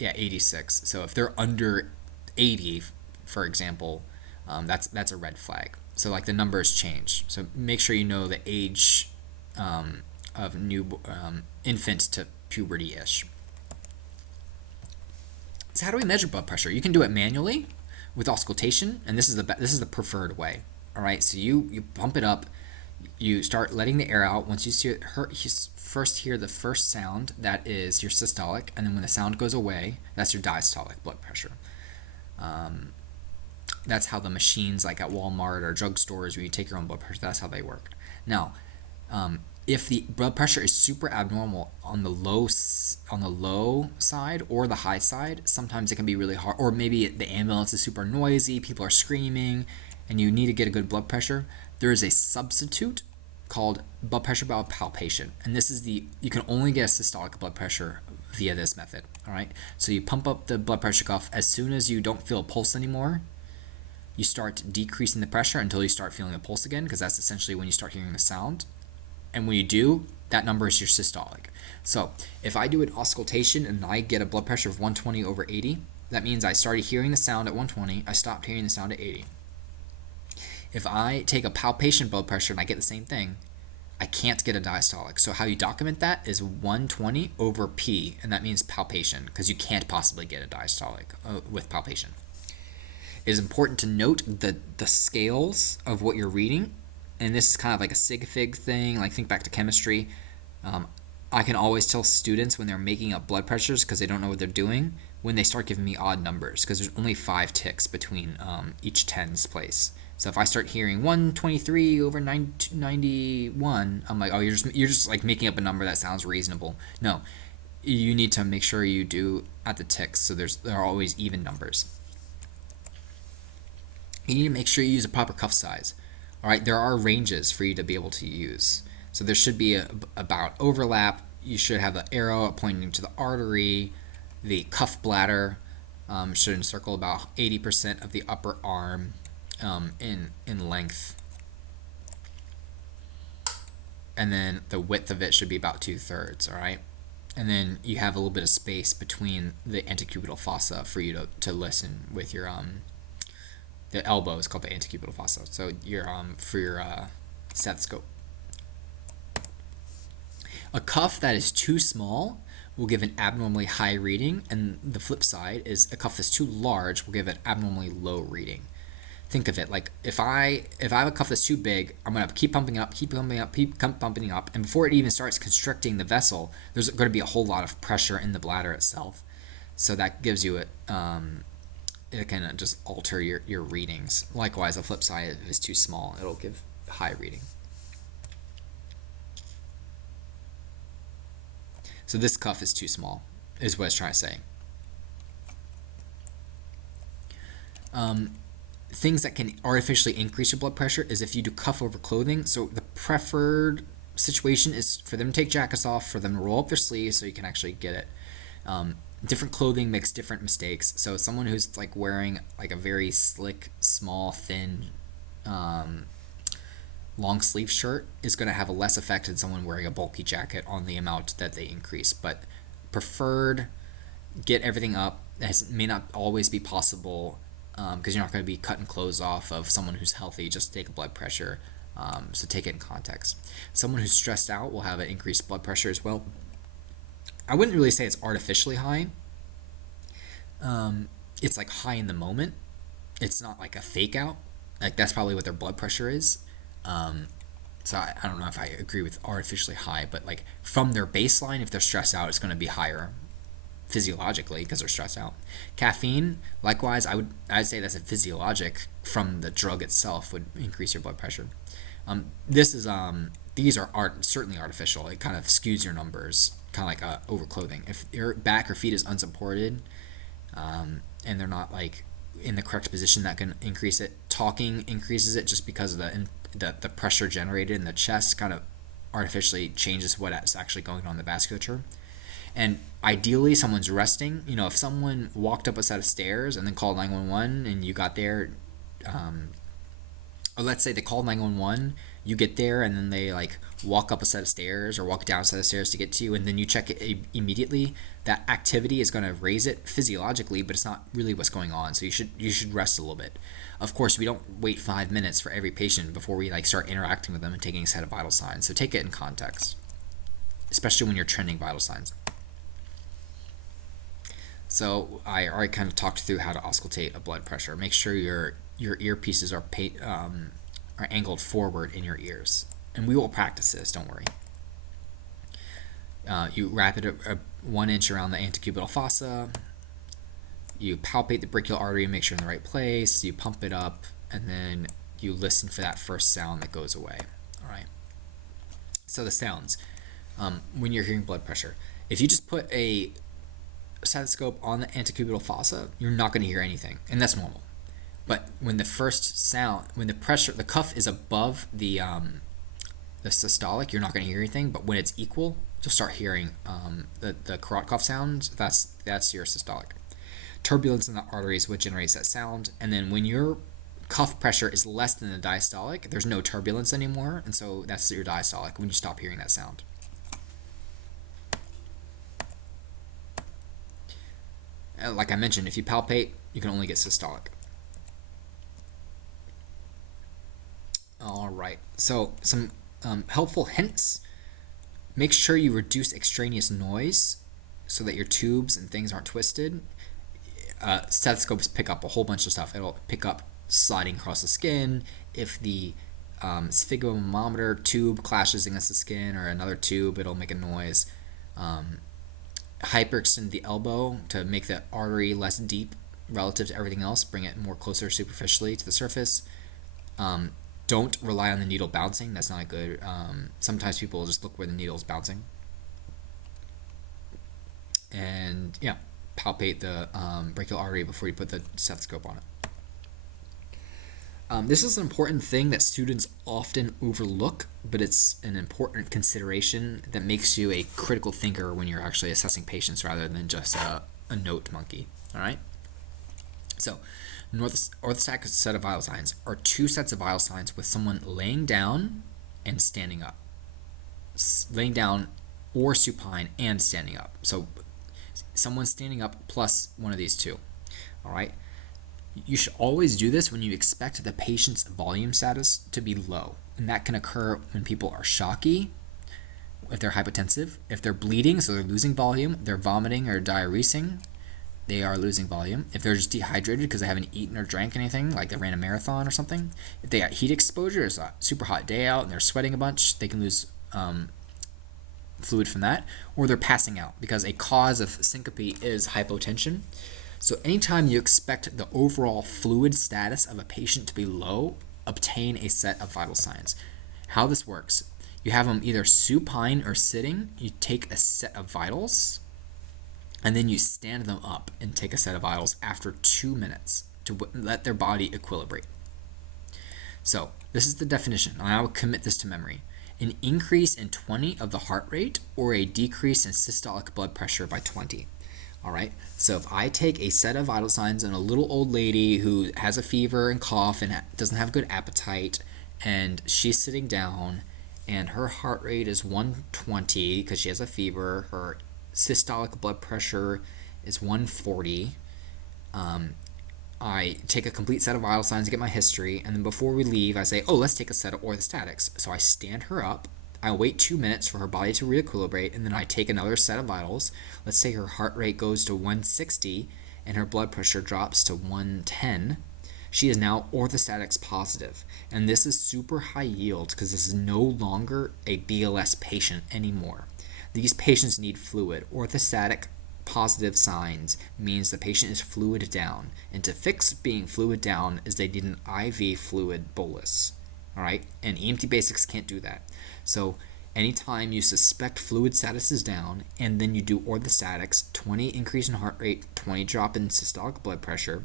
86. So if they're under 80, for example, that's a red flag. So like the numbers change. So make sure you know the age of new infant to puberty-ish. So how do we measure blood pressure? You can do it manually with auscultation, and this is the preferred way. All right, so you pump it up, you start letting the air out. Once you first hear the first sound, that is your systolic, and then when the sound goes away, that's your diastolic blood pressure. That's how the machines like at Walmart or drugstores where you take your own blood pressure, that's how they work. Now, if the blood pressure is super abnormal on the low side or the high side, sometimes it can be really hard. Or maybe the ambulance is super noisy, people are screaming, and you need to get a good blood pressure. There is a substitute called blood pressure by palpation, and this is you can only get a systolic blood pressure via this method. All right, so you pump up the blood pressure cuff as soon as you don't feel a pulse anymore. You start decreasing the pressure until you start feeling a pulse again, because that's essentially when you start hearing the sound. And when you do, that number is your systolic. So if I do an auscultation and I get a blood pressure of 120 over 80, that means I started hearing the sound at 120, I stopped hearing the sound at 80. If I take a palpation blood pressure and I get the same thing, I can't get a diastolic. So how you document that is 120 over P, and that means palpation, because you can't possibly get a diastolic with palpation. It is important to note the scales of what you're reading, and this is kind of like a sig fig thing, like think back to chemistry. I can always tell students when they're making up blood pressures because they don't know what they're doing when they start giving me odd numbers, because there's only 5 ticks between each tens place. So if I start hearing 123 over 91, I'm like, oh, you're just like making up a number that sounds reasonable. No, you need to make sure you do at the ticks, so there are always even numbers. You need to make sure you use a proper cuff size. All right, there are ranges for you to be able to use. So there should be about overlap. You should have the arrow pointing to the artery. The cuff bladder should encircle about 80% of the upper arm in length. And then the width of it should be about 2/3, all right? And then you have a little bit of space between the antecubital fossa for you to listen with your the elbow is called the antecubital fossa. So for your stethoscope. A cuff that is too small will give an abnormally high reading, and the flip side is a cuff that's too large will give an abnormally low reading. Think of it like if I have a cuff that's too big, I'm gonna keep pumping up, and before it even starts constricting the vessel, there's going to be a whole lot of pressure in the bladder itself. So that gives you it can just alter your readings. Likewise, the flip side, if it's too small, it'll give high reading. So this cuff is too small, is what it's trying to say. Things that can artificially increase your blood pressure is if you do cuff over clothing. So the preferred situation is for them to take jackets off, for them to roll up their sleeves so you can actually get it. Different clothing makes different mistakes. So someone who's like wearing like a very slick, small, thin, long sleeve shirt is going to have a less effect than someone wearing a bulky jacket on the amount that they increase. But preferred, get everything up. That may not always be possible because you're not going to be cutting clothes off of someone who's healthy just to take a blood pressure. So take it in context. Someone who's stressed out will have an increased blood pressure as well. I wouldn't really say it's artificially high. It's like high in the moment. It's not like a fake out. Like that's probably what their blood pressure is. So I don't know if I agree with artificially high, but like from their baseline, if they're stressed out, it's going to be higher. physiologically because they're stressed out. Caffeine, likewise, I'd say that's a physiologic from the drug itself would increase your blood pressure. These are certainly artificial. It kind of skews your numbers, kind of like overclothing. If your back or feet is unsupported, and they're not like in the correct position, that can increase it. Talking increases it just because of the pressure generated in the chest kind of artificially changes what's actually going on in the vasculature. And ideally, someone's resting. If someone walked up a set of stairs and then called 911 and you got there, or let's say they called 911, you get there and then they like walk up a set of stairs or walk down a set of stairs to get to you, and then you check it immediately, that activity is going to raise it physiologically, but it's not really what's going on. So you should rest a little bit. Of course, we don't wait 5 minutes for every patient before we like start interacting with them and taking a set of vital signs. So take it in context, especially when you're trending vital signs. So I already kind of talked through how to auscultate a blood pressure. Make sure your earpieces are angled forward in your ears, and we will practice this. Don't worry. You wrap it 1 inch around the antecubital fossa. You palpate the brachial artery and make sure in the right place. You pump it up, and then you listen for that first sound that goes away. All right. So the sounds when you're hearing blood pressure. If you just put a stethoscope on the antecubital fossa, you're not going to hear anything, and that's normal. But when the first sound, when the cuff is above the systolic, you're not going to hear anything. But when it's equal, you'll start hearing the carotid cuff sounds. That's your systolic. Turbulence in the arteries what generates that sound. And then when your cuff pressure is less than the diastolic, there's no turbulence anymore, and so that's your diastolic when you stop hearing that sound. Like I mentioned, if you palpate, you can only get systolic. All right, so some helpful hints. Make sure you reduce extraneous noise so that your tubes and things aren't twisted. Stethoscopes pick up a whole bunch of stuff. It'll pick up sliding across the skin. If the sphygmometer tube clashes against the skin or another tube, it'll make a noise. Hyperextend the elbow to make the artery less deep relative to everything else, bring it more closer superficially to the surface. Don't rely on the needle bouncing. That's not good. Sometimes people just look where the needle is bouncing. And yeah, palpate the brachial artery before you put the stethoscope on it. This is an important thing that students often overlook, but it's an important consideration that makes you a critical thinker when you're actually assessing patients rather than just a note monkey. All right? So, orthostatic set of vital signs are 2 sets of vital signs with someone laying down and standing up. Laying down or supine and standing up. So, someone standing up plus one of these two. All right? You should always do this when you expect the patient's volume status to be low. And that can occur when people are shocky, if they're hypotensive, if they're bleeding, so they're losing volume, they're vomiting or diuresing, they are losing volume. If they're just dehydrated because they haven't eaten or drank anything, like they ran a marathon or something. If they got heat exposure, it's a super hot day out and they're sweating a bunch, they can lose fluid from that. Or they're passing out because a cause of syncope is hypotension. So anytime you expect the overall fluid status of a patient to be low, obtain a set of vital signs. How this works, you have them either supine or sitting, you take a set of vitals, and then you stand them up and take a set of vitals after 2 minutes to let their body equilibrate. So this is the definition, and I will commit this to memory. An increase in 20 of the heart rate or a decrease in systolic blood pressure by 20. All right, so if I take a set of vital signs in a little old lady who has a fever and cough and doesn't have good appetite, and she's sitting down and her heart rate is 120 because she has a fever, her systolic blood pressure is 140, I take a complete set of vital signs to get my history, and then before we leave, I say, let's take a set of orthostatics. So I stand her up, I wait 2 minutes for her body to re-equilibrate, and then I take another set of vitals. Let's say her heart rate goes to 160 and her blood pressure drops to 110. She is now orthostatics positive. And this is super high yield because this is no longer a BLS patient anymore. These patients need fluid. Orthostatic positive signs means the patient is fluid down. And to fix being fluid down is they need an IV fluid bolus. All right, and EMT basics can't do that. So anytime you suspect fluid status is down and then you do orthostatics, 20 increase in heart rate, 20 drop in systolic blood pressure,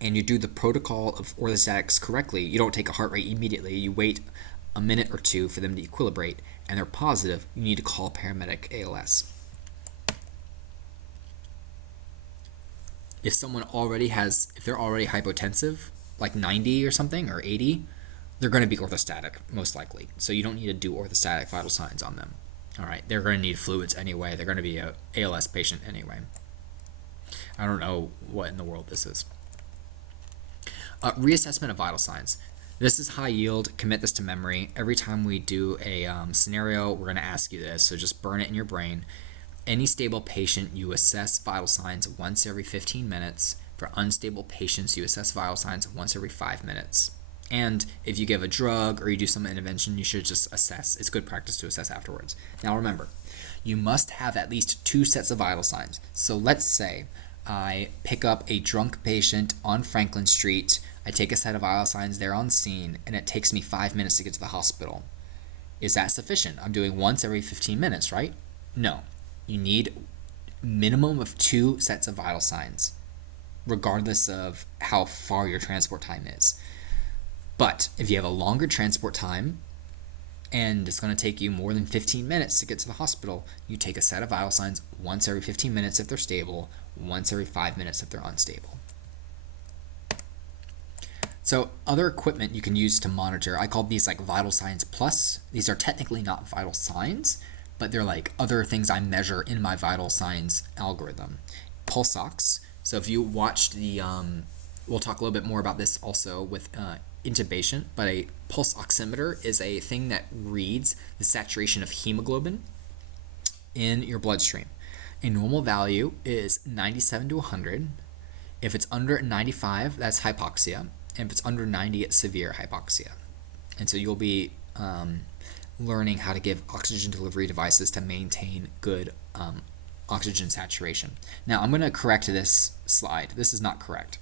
and you do the protocol of orthostatics correctly, you don't take a heart rate immediately, you wait a minute or two for them to equilibrate, and they're positive, you need to call paramedic ALS. If someone if they're already hypotensive, like 90 or something, or 80, they're going to be orthostatic, most likely. So you don't need to do orthostatic vital signs on them. All right, they're going to need fluids anyway. They're going to be a ALS patient anyway. I don't know what in the world this is. Reassessment of vital signs. This is high yield. Commit this to memory. Every time we do a scenario, we're going to ask you this, so just burn it in your brain. Any stable patient, you assess vital signs once every 15 minutes. For unstable patients, you assess vital signs once every 5 minutes. And if you give a drug or you do some intervention, you should just assess. It's good practice to assess afterwards. Now remember, you must have at least 2 sets of vital signs. So let's say I pick up a drunk patient on Franklin Street, I take a set of vital signs there on scene, and it takes me 5 minutes to get to the hospital. Is that sufficient? I'm doing once every 15 minutes, right? No. You need minimum of 2 sets of vital signs, regardless of how far your transport time is. But if you have a longer transport time and it's going to take you more than 15 minutes to get to the hospital, you take a set of vital signs once every 15 minutes if they're stable, once every 5 minutes if they're unstable. So other equipment you can use to monitor, I call these like Vital Signs Plus. These are technically not vital signs, but they're like other things I measure in my vital signs algorithm. Pulse ox. So if you watched the, we'll talk a little bit more about this also with intubation, but a pulse oximeter is a thing that reads the saturation of hemoglobin in your bloodstream. A normal value is 97 to 100. If it's under 95, that's hypoxia. And if it's under 90, it's severe hypoxia. And so you'll be learning how to give oxygen delivery devices to maintain good oxygen saturation. Now, I'm going to correct this slide. This is not correct.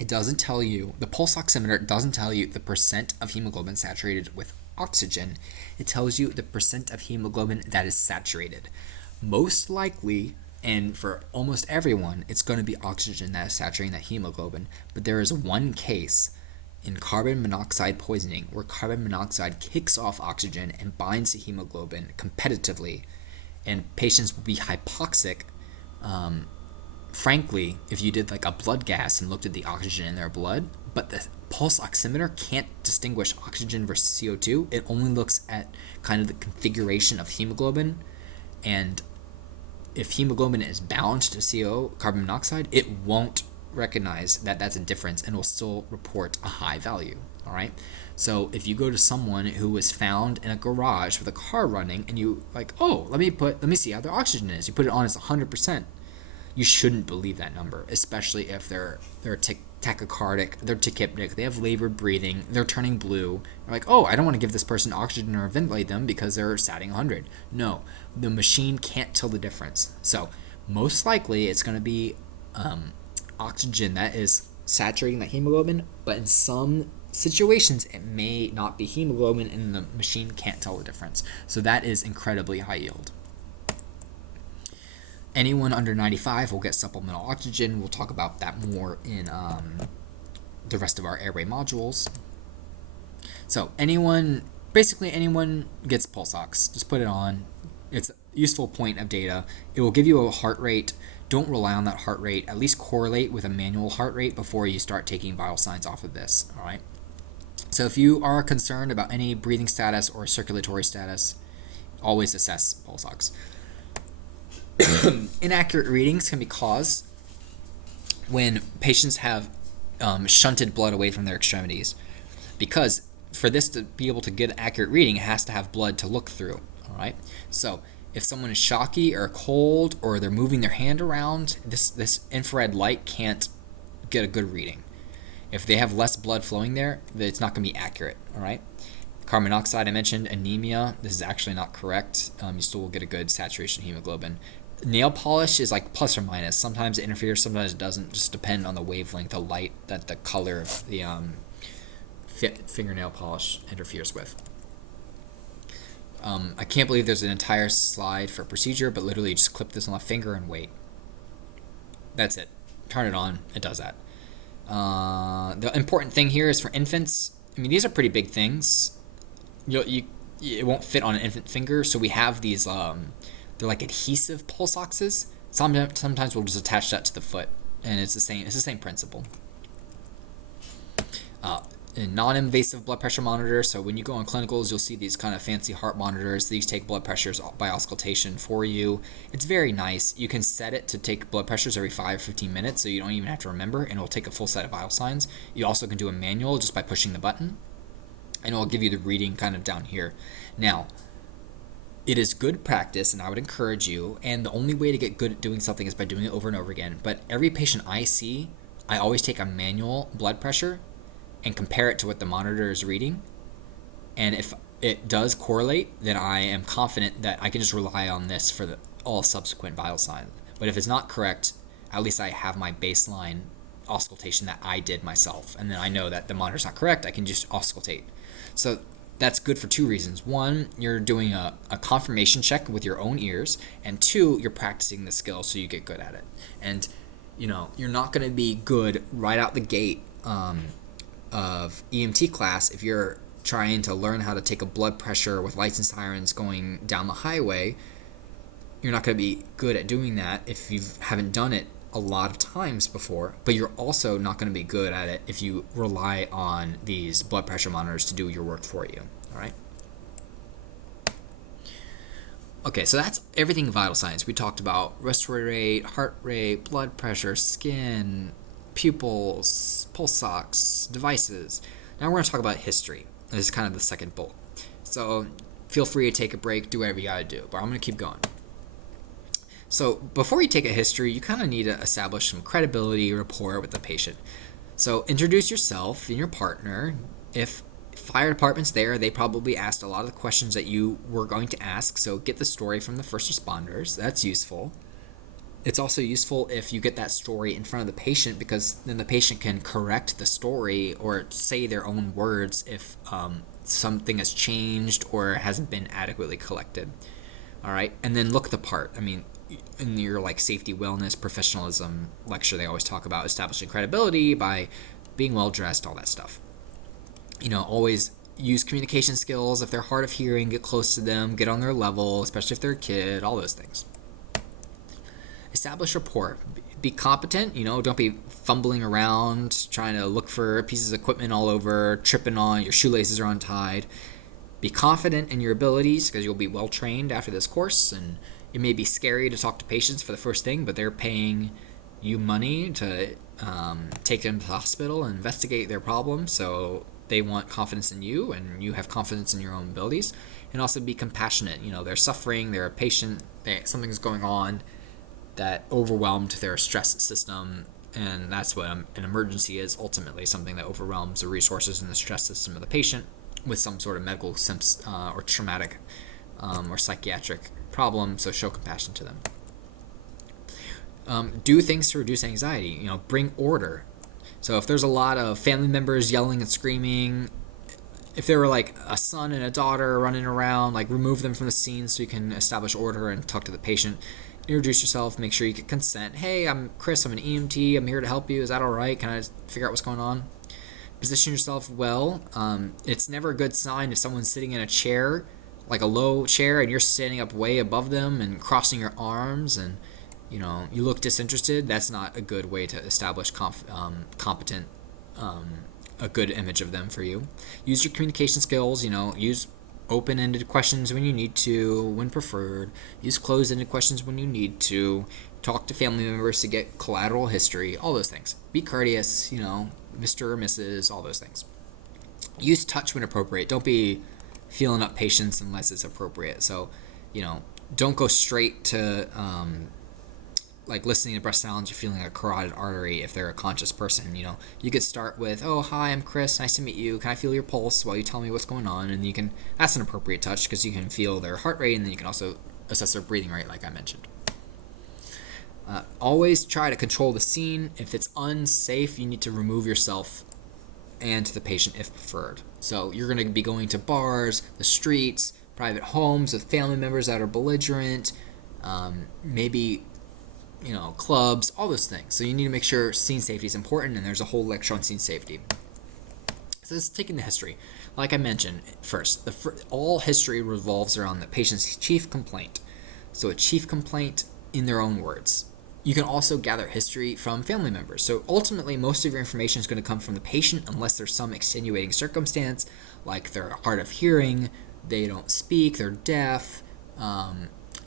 It doesn't tell you, the pulse oximeter doesn't tell you the percent of hemoglobin saturated with oxygen. It tells you the percent of hemoglobin that is saturated. Most likely, and for almost everyone, it's going to be oxygen that is saturating that hemoglobin. But there is one case in carbon monoxide poisoning where carbon monoxide kicks off oxygen and binds to hemoglobin competitively, and patients will be hypoxic. Frankly, if you did like a blood gas and looked at the oxygen in their blood, but the pulse oximeter can't distinguish oxygen versus CO2, it only looks at kind of the configuration of hemoglobin, and if hemoglobin is balanced to carbon monoxide, it won't recognize that that's a difference and will still report a high value. All right. So if you go to someone who was found in a garage with a car running and you like, oh, let me see how their oxygen is. You put it on as 100%. You shouldn't believe that number, especially if they're tachycardic, they're tachypnic, they have labored breathing, they're turning blue. You're like, oh, I don't want to give this person oxygen or ventilate them because they're satting 100. No, the machine can't tell the difference. So most likely it's going to be oxygen that is saturating the hemoglobin, but in some situations it may not be hemoglobin and the machine can't tell the difference. So that is incredibly high yield. Anyone under 95 will get supplemental oxygen. We'll talk about that more in the rest of our airway modules. So basically anyone gets pulse ox. Just put it on. It's a useful point of data. It will give you a heart rate. Don't rely on that heart rate. At least correlate with a manual heart rate before you start taking vital signs off of this. All right. So if you are concerned about any breathing status or circulatory status, always assess pulse ox. Inaccurate readings can be caused when patients have shunted blood away from their extremities, because for this to be able to get an accurate reading, it has to have blood to look through. All right. So if someone is shocky or cold or they're moving their hand around, this infrared light can't get a good reading. If they have less blood flowing there, it's not going to be accurate. All right. Carbon monoxide, I mentioned. Anemia, this is actually not correct. You still will get a good saturation of hemoglobin. Nail polish is like plus or minus. Sometimes it interferes, sometimes it doesn't. Just depend on the wavelength, the light that the color of the fingernail polish interferes with. I can't believe there's an entire slide for procedure, but literally just clip this on the finger and wait. That's it. Turn it on. It does that. The important thing here is for infants. I mean, these are pretty big things. It won't fit on an infant finger, so we have these. They're like adhesive pulse oxes. Sometimes we'll just attach that to the foot, and it's the same. It's the same principle. A non-invasive blood pressure monitor. So when you go on clinicals, you'll see these kind of fancy heart monitors. These take blood pressures by auscultation for you. It's very nice. You can set it to take blood pressures every 5 or 15 minutes, so you don't even have to remember, and it'll take a full set of vital signs. You also can do a manual just by pushing the button, and it'll give you the reading kind of down here. Now, it is good practice, and I would encourage you, and the only way to get good at doing something is by doing it over and over again. But every patient I see, I always take a manual blood pressure and compare it to what the monitor is reading. And if it does correlate, then I am confident that I can just rely on this for all subsequent vital signs. But if it's not correct, at least I have my baseline auscultation that I did myself. And then I know that the monitor's not correct, I can just auscultate. So that's good for two reasons. One, you're doing a confirmation check with your own ears. And two, you're practicing the skill so you get good at it. And, you're not going to be good right out the gate of EMT class if you're trying to learn how to take a blood pressure with lights and sirens going down the highway. You're not going to be good at doing that if you haven't done it a lot of times before, but you're also not going to be good at it if you rely on these blood pressure monitors to do your work for you. All right. Okay, so that's everything vital signs. We talked about respiratory rate, heart rate, blood pressure, skin, pupils, pulse ox, devices. Now we're going to talk about history. This is kind of the second bullet. So feel free to take a break, do whatever you got to do, but I'm going to keep going. So before you take a history, you kind of need to establish some credibility, rapport with the patient. So introduce yourself and your partner. If fire department's there, they probably asked a lot of the questions that you were going to ask, so get the story from the first responders. That's useful. It's also useful if you get that story in front of the patient, because then the patient can correct the story or say their own words if something has changed or hasn't been adequately collected. All right, and then look the part. I mean, in your safety, wellness, professionalism lecture, they always talk about establishing credibility by being well dressed, all that stuff. Always use communication skills. If they're hard of hearing, get close to them, get on their level, especially if they're a kid, all those things. Establish rapport. Be competent, don't be fumbling around, trying to look for pieces of equipment all over, tripping on, your shoelaces are untied. Be confident in your abilities, because you'll be well trained after this course, and it may be scary to talk to patients for the first thing, but they're paying you money to take them to the hospital and investigate their problem, so they want confidence in you, and you have confidence in your own abilities. And also be compassionate. They're suffering, they're a patient, something's going on that overwhelmed their stress system, and that's what an emergency is, ultimately something that overwhelms the resources and the stress system of the patient with some sort of medical or traumatic or psychiatric problem, so show compassion to them. Do things to reduce anxiety. Bring order. So if there's a lot of family members yelling and screaming, if there were like a son and a daughter running around, remove them from the scene so you can establish order and talk to the patient. Introduce yourself, make sure you get consent. Hey, I'm Chris, I'm an EMT, I'm here to help you. Is that all right? Can I figure out what's going on? Position yourself well. It's never a good sign if someone's sitting in a chair, like a low chair, and you're standing up way above them and crossing your arms, and you look disinterested. That's not a good way to establish competent, a good image of them for you. Use your communication skills. Use open-ended questions when you need to, when preferred. Use closed-ended questions when you need to. Talk to family members to get collateral history, all those things. Be courteous, Mr. or Mrs., all those things. Use touch when appropriate. Don't be feeling up patients unless it's appropriate. So, don't go straight to listening to breath sounds or feeling a carotid artery if they're a conscious person. You could start with, oh, hi, I'm Chris, nice to meet you, can I feel your pulse while you tell me what's going on? And that's an appropriate touch because you can feel their heart rate, and then you can also assess their breathing rate, like I mentioned. Always try to control the scene. If it's unsafe, you need to remove yourself and to the patient if preferred. So you're going to be going to bars, the streets, private homes with family members that are belligerent, maybe clubs, all those things. So you need to make sure scene safety is important, and there's a whole lecture on scene safety. So this is taking the history. Like I mentioned first, all history revolves around the patient's chief complaint. So a chief complaint in their own words. You can also gather history from family members. So ultimately, most of your information is going to come from the patient unless there's some extenuating circumstance, like they're hard of hearing, they don't speak, they're deaf,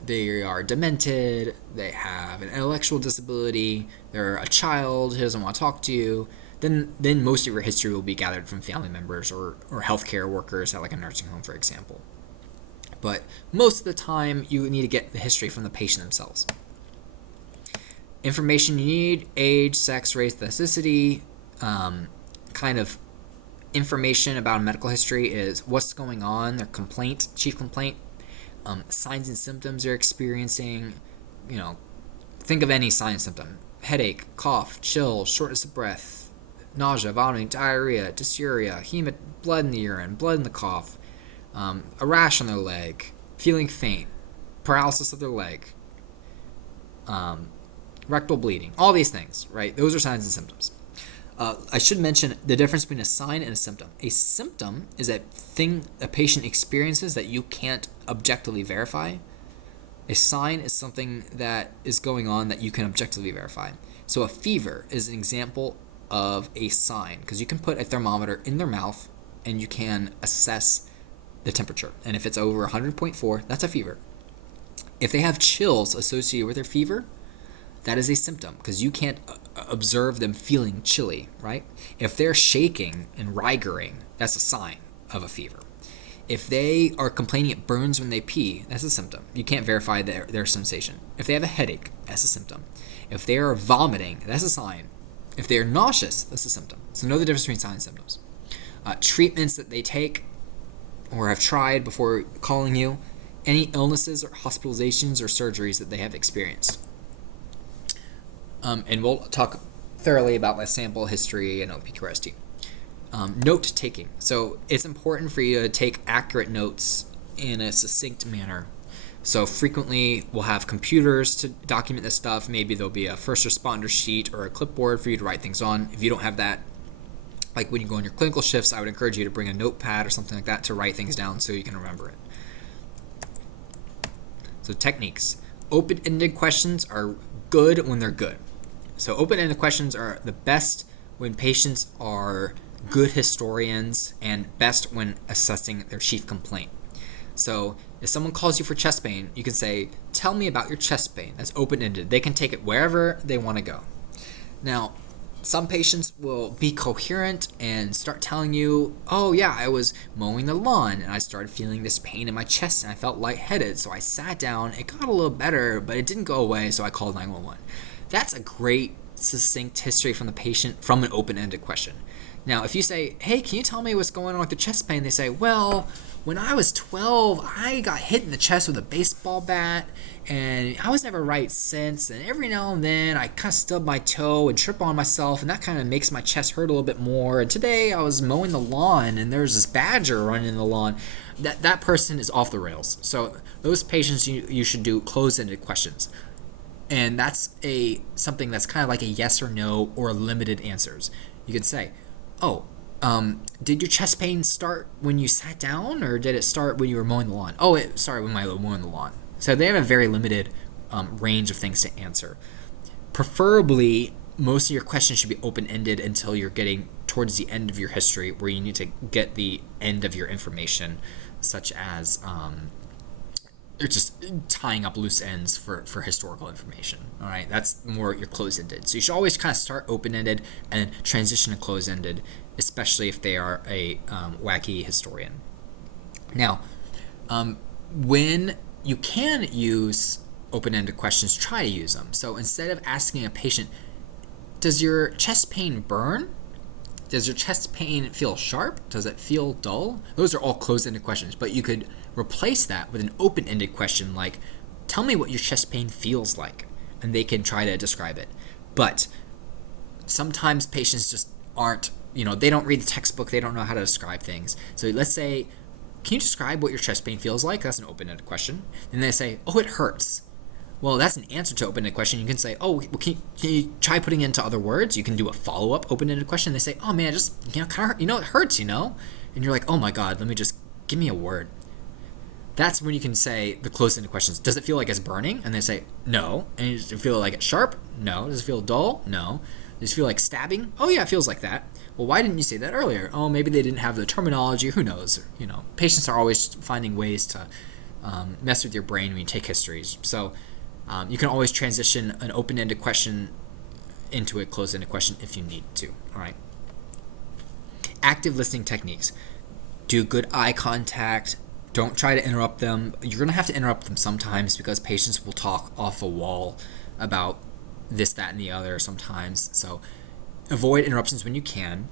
they are demented, they have an intellectual disability, they're a child who doesn't want to talk to you. Then most of your history will be gathered from family members or healthcare workers at like a nursing home, for example. But most of the time, you need to get the history from the patient themselves. Information you need: age, sex, race, ethnicity. Kind of information about a medical history is what's going on, their complaint, chief complaint, signs and symptoms you're experiencing. Think of any sign and symptom: headache, cough, chill, shortness of breath, nausea, vomiting, diarrhea, dysuria, blood in the urine, blood in the cough, a rash on their leg, feeling faint, paralysis of their leg, rectal bleeding, all these things, right? Those are signs and symptoms. I should mention the difference between a sign and a symptom. A symptom is a thing a patient experiences that you can't objectively verify. A sign is something that is going on that you can objectively verify. So a fever is an example of a sign, because you can put a thermometer in their mouth and you can assess the temperature. And if it's over 100.4, that's a fever. If they have chills associated with their fever, that is a symptom, because you can't observe them feeling chilly, right? If they're shaking and rigoring, that's a sign of a fever. If they are complaining it burns when they pee, that's a symptom. You can't verify their sensation. If they have a headache, that's a symptom. If they are vomiting, that's a sign. If they are nauseous, that's a symptom. So know the difference between signs and symptoms. Treatments that they take or have tried before calling you, any illnesses or hospitalizations or surgeries that they have experienced. And we'll talk thoroughly about my sample history and OPQRST. Note taking. So it's important for you to take accurate notes in a succinct manner. So frequently we'll have computers to document this stuff. Maybe there'll be a first responder sheet or a clipboard for you to write things on. If you don't have that, like when you go on your clinical shifts, I would encourage you to bring a notepad or something like that to write things down so you can remember it. So techniques. Open-ended questions are good when they're good. So open-ended questions are the best when patients are good historians and best when assessing their chief complaint. So if someone calls you for chest pain, you can say, tell me about your chest pain. That's open-ended. They can take it wherever they want to go. Now, some patients will be coherent and start telling you, oh yeah, I was mowing the lawn and I started feeling this pain in my chest and I felt lightheaded. So I sat down, it got a little better, but it didn't go away, so I called 911. That's a great, succinct history from the patient from an open-ended question. Now, if you say, hey, can you tell me what's going on with the chest pain? They say, well, when I was 12, I got hit in the chest with a baseball bat, and I was never right since, and every now and then I kind of stub my toe and trip on myself, and that kind of makes my chest hurt a little bit more. And today I was mowing the lawn, and there's this badger running in the lawn. That person is off the rails. So those patients, you should do closed-ended questions. And that's something that's kind of like a yes or no or limited answers. You could say, did your chest pain start when you sat down, or did it start when you were mowing the lawn? Oh, it started when I was mowing the lawn. So they have a very limited range of things to answer. Preferably, most of your questions should be open-ended until you're getting towards the end of your history, where you need to get the end of your information, such as just tying up loose ends for historical information. All right, that's more your closed-ended. So you should always kind of start open-ended and transition to closed-ended, especially if they are a wacky historian. Now, when you can use open-ended questions, try to use them. So instead of asking a patient, does your chest pain burn? Does your chest pain feel sharp? Does it feel dull? Those are all closed-ended questions, but you could replace that with an open-ended question like, tell me what your chest pain feels like. and they can try to describe it. But sometimes patients just aren't, they don't read the textbook, they don't know how to describe things. So let's say, can you describe what your chest pain feels like? That's an open-ended question. And they say, oh, it hurts. Well, that's an answer to open-ended question. You can say, oh, well, can you try putting it into other words? You can do a follow-up open-ended question. They say, oh man, just, kind of hurt, it hurts, And you're like, oh my God, give me a word. That's when you can say the close-ended questions. Does it feel like it's burning? And they say, no. And does it feel like it's sharp? No. Does it feel dull? No. Does it feel like stabbing? Oh yeah, it feels like that. Well, why didn't you say that earlier? Oh, maybe they didn't have the terminology. Who knows? Patients are always finding ways to mess with your brain when you take histories. So you can always transition an open-ended question into a closed-ended question if you need to. All right. Active listening techniques. Do good eye contact. Don't try to interrupt them. You're going to have to interrupt them sometimes because patients will talk off a wall about this, that, and the other sometimes. So avoid interruptions when you can.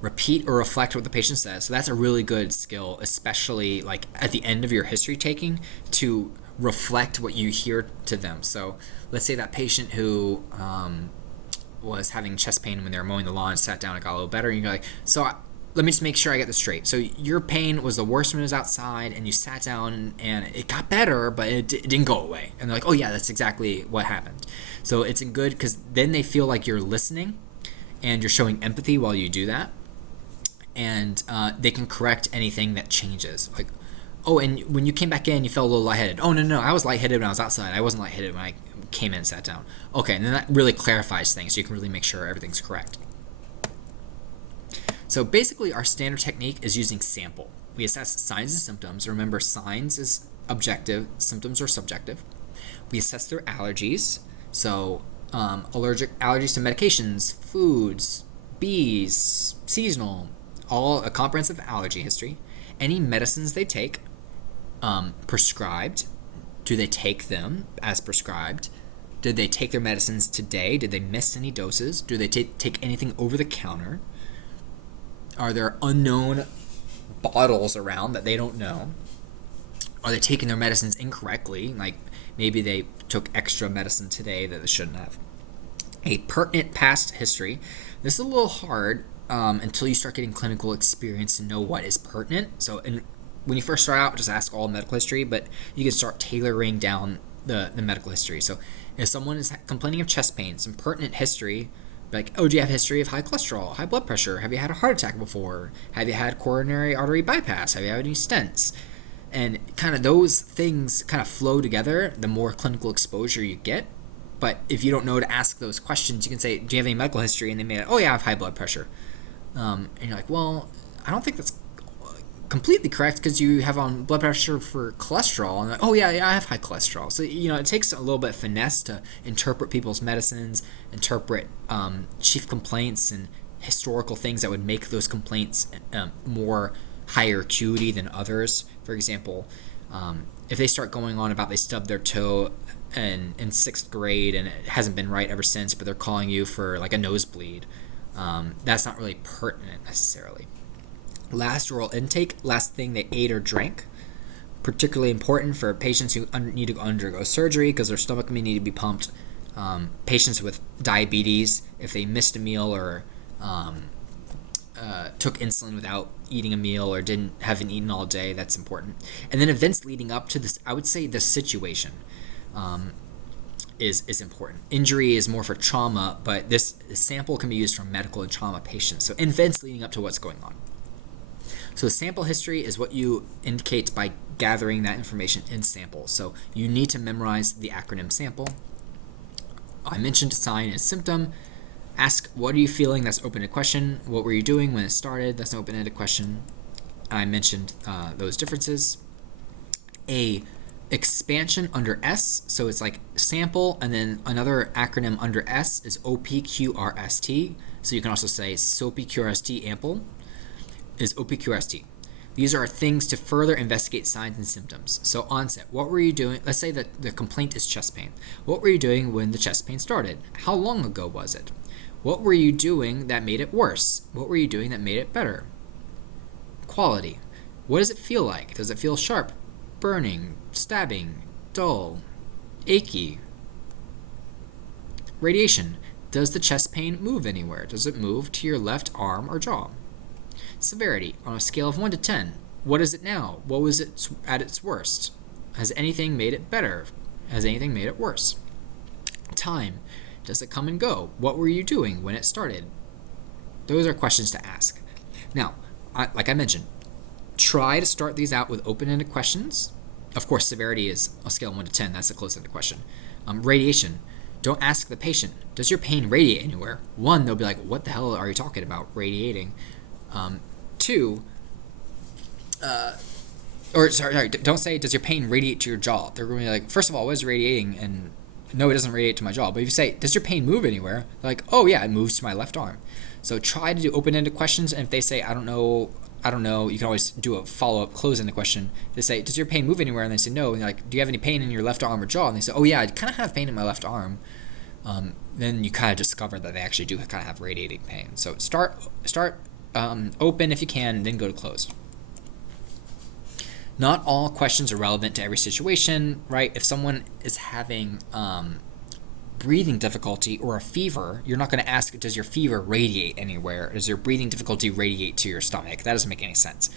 Repeat or reflect what the patient says. So that's a really good skill, especially like at the end of your history taking, to reflect what you hear to them. So let's say that patient who was having chest pain when they were mowing the lawn sat down and got a little better, and you're like, let me just make sure I get this straight. So your pain was the worst when it was outside, and you sat down and it got better, but it didn't go away. And they're like, oh yeah, that's exactly what happened. So it's good because then they feel like you're listening and you're showing empathy while you do that. And they can correct anything that changes. Like, oh, and when you came back in, you felt a little lightheaded. Oh, no, I was lightheaded when I was outside. I wasn't lightheaded when I came in and sat down. Okay, and then that really clarifies things, so you can really make sure everything's correct. So basically, our standard technique is using sample. We assess signs and symptoms. Remember, signs is objective, symptoms are subjective. We assess their allergies. So allergies to medications, foods, bees, seasonal, all a comprehensive allergy history. Any medicines they take, prescribed. Do they take them as prescribed? Did they take their medicines today? Did they miss any doses? Do they take anything over the counter? Are there unknown bottles around that they don't know? Are they taking their medicines incorrectly? Like maybe they took extra medicine today that they shouldn't have. A pertinent past history. This is a little hard until you start getting clinical experience to know what is pertinent. So when you first start out, just ask all medical history, but you can start tailoring down the medical history. So if someone is complaining of chest pain, some pertinent history, like, oh, do you have a history of high cholesterol, high blood pressure? Have you had a heart attack before? Have you had coronary artery bypass? Have you had any stents? And kind of those things kind of flow together the more clinical exposure you get. But if you don't know to ask those questions, you can say, do you have any medical history? And they may like, oh yeah, I have high blood pressure. And you're like, well, I don't think that's completely correct because you have on blood pressure for cholesterol. And like, oh yeah, I have high cholesterol. So it takes a little bit of finesse to interpret people's medicines, interpret chief complaints and historical things that would make those complaints more higher acuity than others. For example, if they start going on about they stubbed their toe in 6th grade and it hasn't been right ever since, but they're calling you for like a nosebleed, that's not really pertinent necessarily. Last oral intake, last thing they ate or drank, particularly important for patients who need to undergo surgery because their stomach may need to be pumped. Patients with diabetes, if they missed a meal or took insulin without eating a meal or haven't eaten all day, that's important. And then events leading up to this, I would say the situation is important. Injury is more for trauma, but this sample can be used for medical and trauma patients. So events leading up to what's going on. So sample history is what you indicate by gathering that information in samples. So you need to memorize the acronym SAMPLE. I mentioned sign and symptom. Ask, what are you feeling? That's an open-ended question. What were you doing when it started? That's an open-ended question. I mentioned those differences. A expansion under S, so it's like sample, and then another acronym under S is OPQRST. So you can also say SOPQRST ample is OPQRST. These are things to further investigate signs and symptoms. So onset, what were you doing? Let's say that the complaint is chest pain. What were you doing when the chest pain started? How long ago was it? What were you doing that made it worse? What were you doing that made it better? Quality. What does it feel like? Does it feel sharp, burning, stabbing, dull, achy? Radiation. Does the chest pain move anywhere? Does it move to your left arm or jaw? Severity. On a scale of 1 to 10, what is it now? What was it at its worst? Has anything made it better? Has anything made it worse? Time. Does it come and go? What were you doing when it started? Those are questions to ask. Now, like I mentioned, try to start these out with open-ended questions. Of course, severity is a scale of 1 to 10. That's a close-ended question. Radiation. Don't ask the patient, does your pain radiate anywhere? 1, they'll be like, what the hell are you talking about, radiating? 2, don't say, does your pain radiate to your jaw? They're going to be like, first of all, what is radiating? And no, it doesn't radiate to my jaw. But if you say, does your pain move anywhere? They're like, oh yeah, it moves to my left arm. So try to do open-ended questions, and if they say, I don't know, you can always do a follow-up, close-ended question. They say, does your pain move anywhere? And they say, no. And you're like, do you have any pain in your left arm or jaw? And they say, oh yeah, I kind of have pain in my left arm. Then you kind of discover that they actually do kind of have radiating pain. So start open if you can, then go to close. Not all questions are relevant to every situation, right? If someone is having breathing difficulty or a fever, you're not going to ask, does your fever radiate anywhere? Does your breathing difficulty radiate to your stomach? That doesn't make any sense.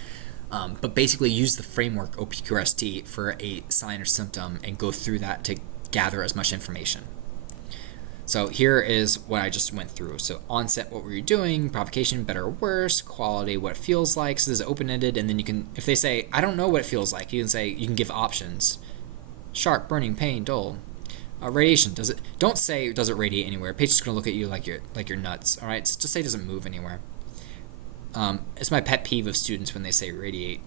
But basically use the framework OPQRST for a sign or symptom and go through that to gather as much information. So here is what I just went through. So onset, what were you doing? Provocation, better or worse? Quality, what it feels like. So this is open-ended, and then you can, if they say, I don't know what it feels like, you can give options. Sharp, burning, pain, dull. Radiation, don't say, does it radiate anywhere? Patient's going to look at you like you're nuts, all right? Just say, does it move anywhere? It's my pet peeve of students when they say radiate,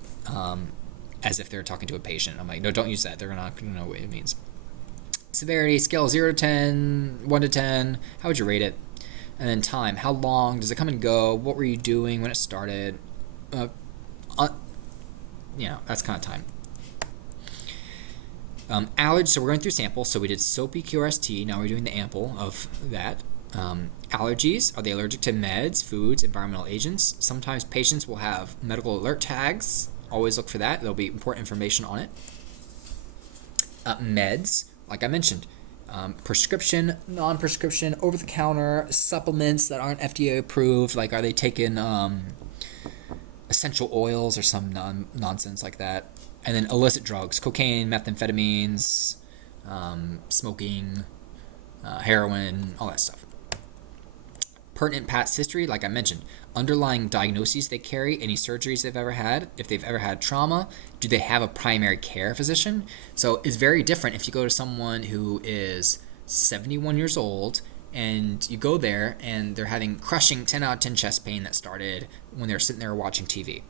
as if they're talking to a patient. I'm like, no, don't use that. They're not going to know what it means. Severity, scale 0 to 10, 1 to 10, how would you rate it? And then time, how long, does it come and go? What were you doing when it started? That's kind of time. Allergies, so we're going through samples. So we did SOAPy QRST, now we're doing the ample of that. Allergies, are they allergic to meds, foods, environmental agents? Sometimes patients will have medical alert tags. Always look for that. There'll be important information on it. Meds, like I mentioned, prescription, non-prescription, over-the-counter, supplements that aren't FDA approved, like are they taking essential oils or some nonsense like that. And then illicit drugs, cocaine, methamphetamines, smoking, heroin, all that stuff. Pertinent past history, like I mentioned, underlying diagnoses they carry, any surgeries they've ever had, if they've ever had trauma, do they have a primary care physician? So it's very different if you go to someone who is 71 years old and you go there and they're having crushing 10 out of 10 chest pain that started when they're sitting there watching TV.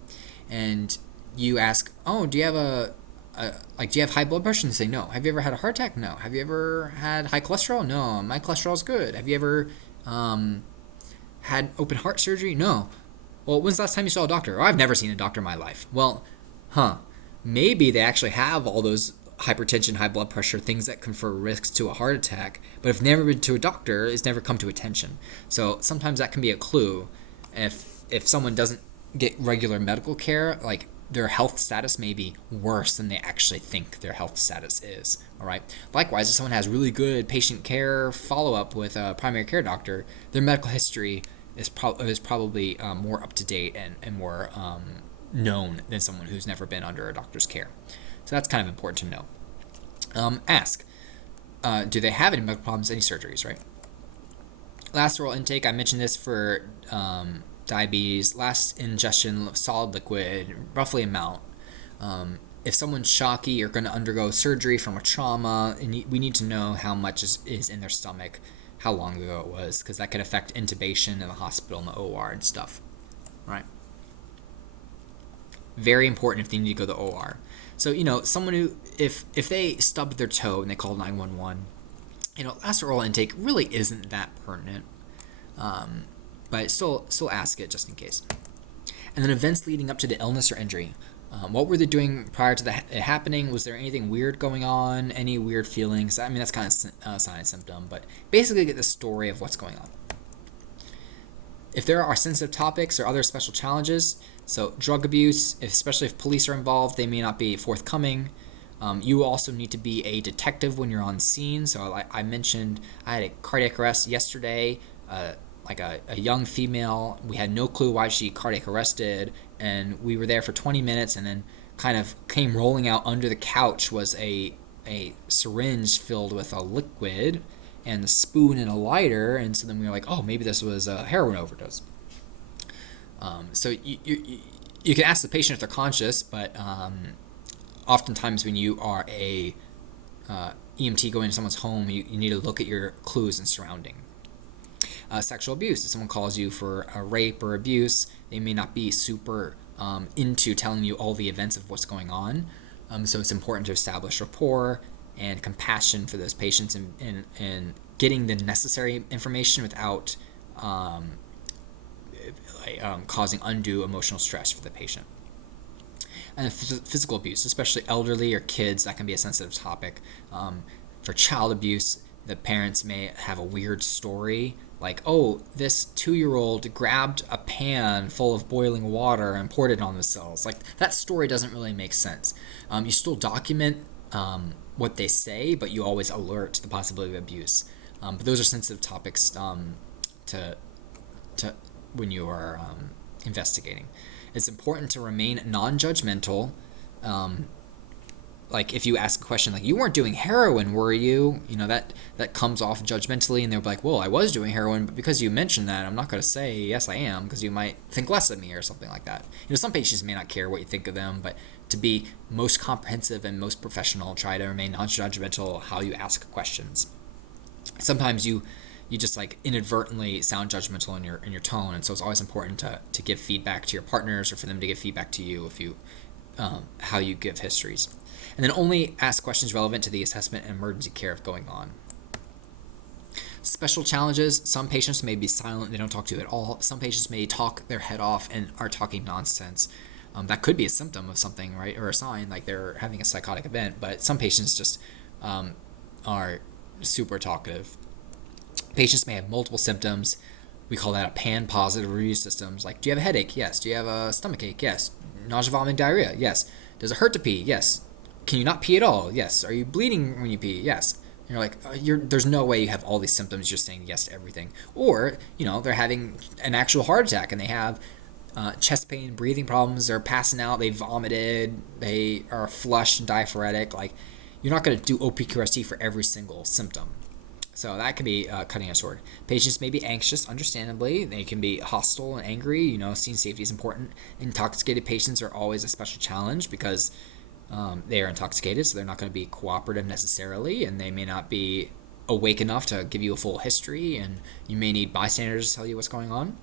And you ask, oh, do you have do you have high blood pressure? And they say, no. Have you ever had a heart attack? No. Have you ever had high cholesterol? No. My cholesterol's good. Have you ever had open heart surgery? No. Well, when's the last time you saw a doctor? Oh, I've never seen a doctor in my life. Well, maybe they actually have all those hypertension, high blood pressure, things that confer risks to a heart attack, but if never been to a doctor, it's never come to attention. So sometimes that can be a clue. If someone doesn't get regular medical care, like their health status may be worse than they actually think their health status is. All right. Likewise, if someone has really good patient care follow-up with a primary care doctor, their medical history is probably more up to date and more known than someone who's never been under a doctor's care. So that's kind of important to know. Ask, do they have any medical problems, any surgeries, right? Last oral intake, I mentioned this for diabetes. Last ingestion, solid liquid, roughly amount. If someone's shocky, you're going to undergo surgery from a trauma, and we need to know how much is in their stomach, how long ago it was, because that could affect intubation in the hospital and the OR and stuff, right? Very important if they need to go to the OR. So, someone who, if they stubbed their toe and they called 911, last oral intake really isn't that pertinent, but still ask it just in case. And then events leading up to the illness or injury. What were they doing prior to it happening? Was there anything weird going on? Any weird feelings? I mean, that's kind of sign and symptom, but basically get the story of what's going on. If there are sensitive topics or other special challenges, so drug abuse, especially if police are involved, they may not be forthcoming. You also need to be a detective when you're on scene. So like I mentioned, I had a cardiac arrest yesterday, like a young female. We had no clue why she cardiac arrested, and we were there for 20 minutes, and then kind of came rolling out under the couch was a syringe filled with a liquid and a spoon and a lighter, and so then we were like, oh, maybe this was a heroin overdose. So you can ask the patient if they're conscious, but oftentimes when you are a EMT going to someone's home, you need to look at your clues and surrounding. Sexual abuse. If someone calls you for a rape or abuse, they may not be super into telling you all the events of what's going on. So it's important to establish rapport and compassion for those patients, and getting the necessary information without causing undue emotional stress for the patient. And physical abuse, especially elderly or kids, that can be a sensitive topic. For child abuse, the parents may have a weird story, like, oh, this 2-year-old grabbed a pan full of boiling water and poured it on themselves. Like, that story doesn't really make sense. You still document what they say, but you always alert the possibility of abuse. But those are sensitive topics to when you are investigating. It's important to remain non-judgmental. Like if you ask a question like, you weren't doing heroin, were you? That comes off judgmentally, and they'll be like, well, I was doing heroin, but because you mentioned that, I'm not going to say yes I am, because you might think less of me or something like that. Some patients may not care what you think of them, but to be most comprehensive and most professional, try to remain non-judgmental how you ask questions. Sometimes you just like inadvertently sound judgmental in your tone, and so it's always important to give feedback to your partners, or for them to give feedback to you if you how you give histories. And then only ask questions relevant to the assessment and emergency care of going on. Special challenges. Some patients may be silent, they don't talk to you at all. Some patients may talk their head off and are talking nonsense. That could be a symptom of something, right? Or a sign, like they're having a psychotic event. But some patients just are super talkative. Patients may have multiple symptoms. We call that a pan-positive review systems. Like, do you have a headache? Yes. Do you have a stomach ache? Yes. Nausea, vomiting, diarrhea? Yes. Does it hurt to pee? Yes. Can you not pee at all? Yes. Are you bleeding when you pee? Yes. And you're like, there's no way you have all these symptoms. You're saying yes to everything. Or, they're having an actual heart attack, and they have chest pain, breathing problems. They're passing out. They vomited. They are flushed and diaphoretic. Like, you're not going to do OPQRST for every single symptom. So that can be cutting a sword. Patients may be anxious, understandably. They can be hostile and angry. Scene safety is important. Intoxicated patients are always a special challenge because they are intoxicated, so they're not going to be cooperative necessarily, and they may not be awake enough to give you a full history, and you may need bystanders to tell you what's going on.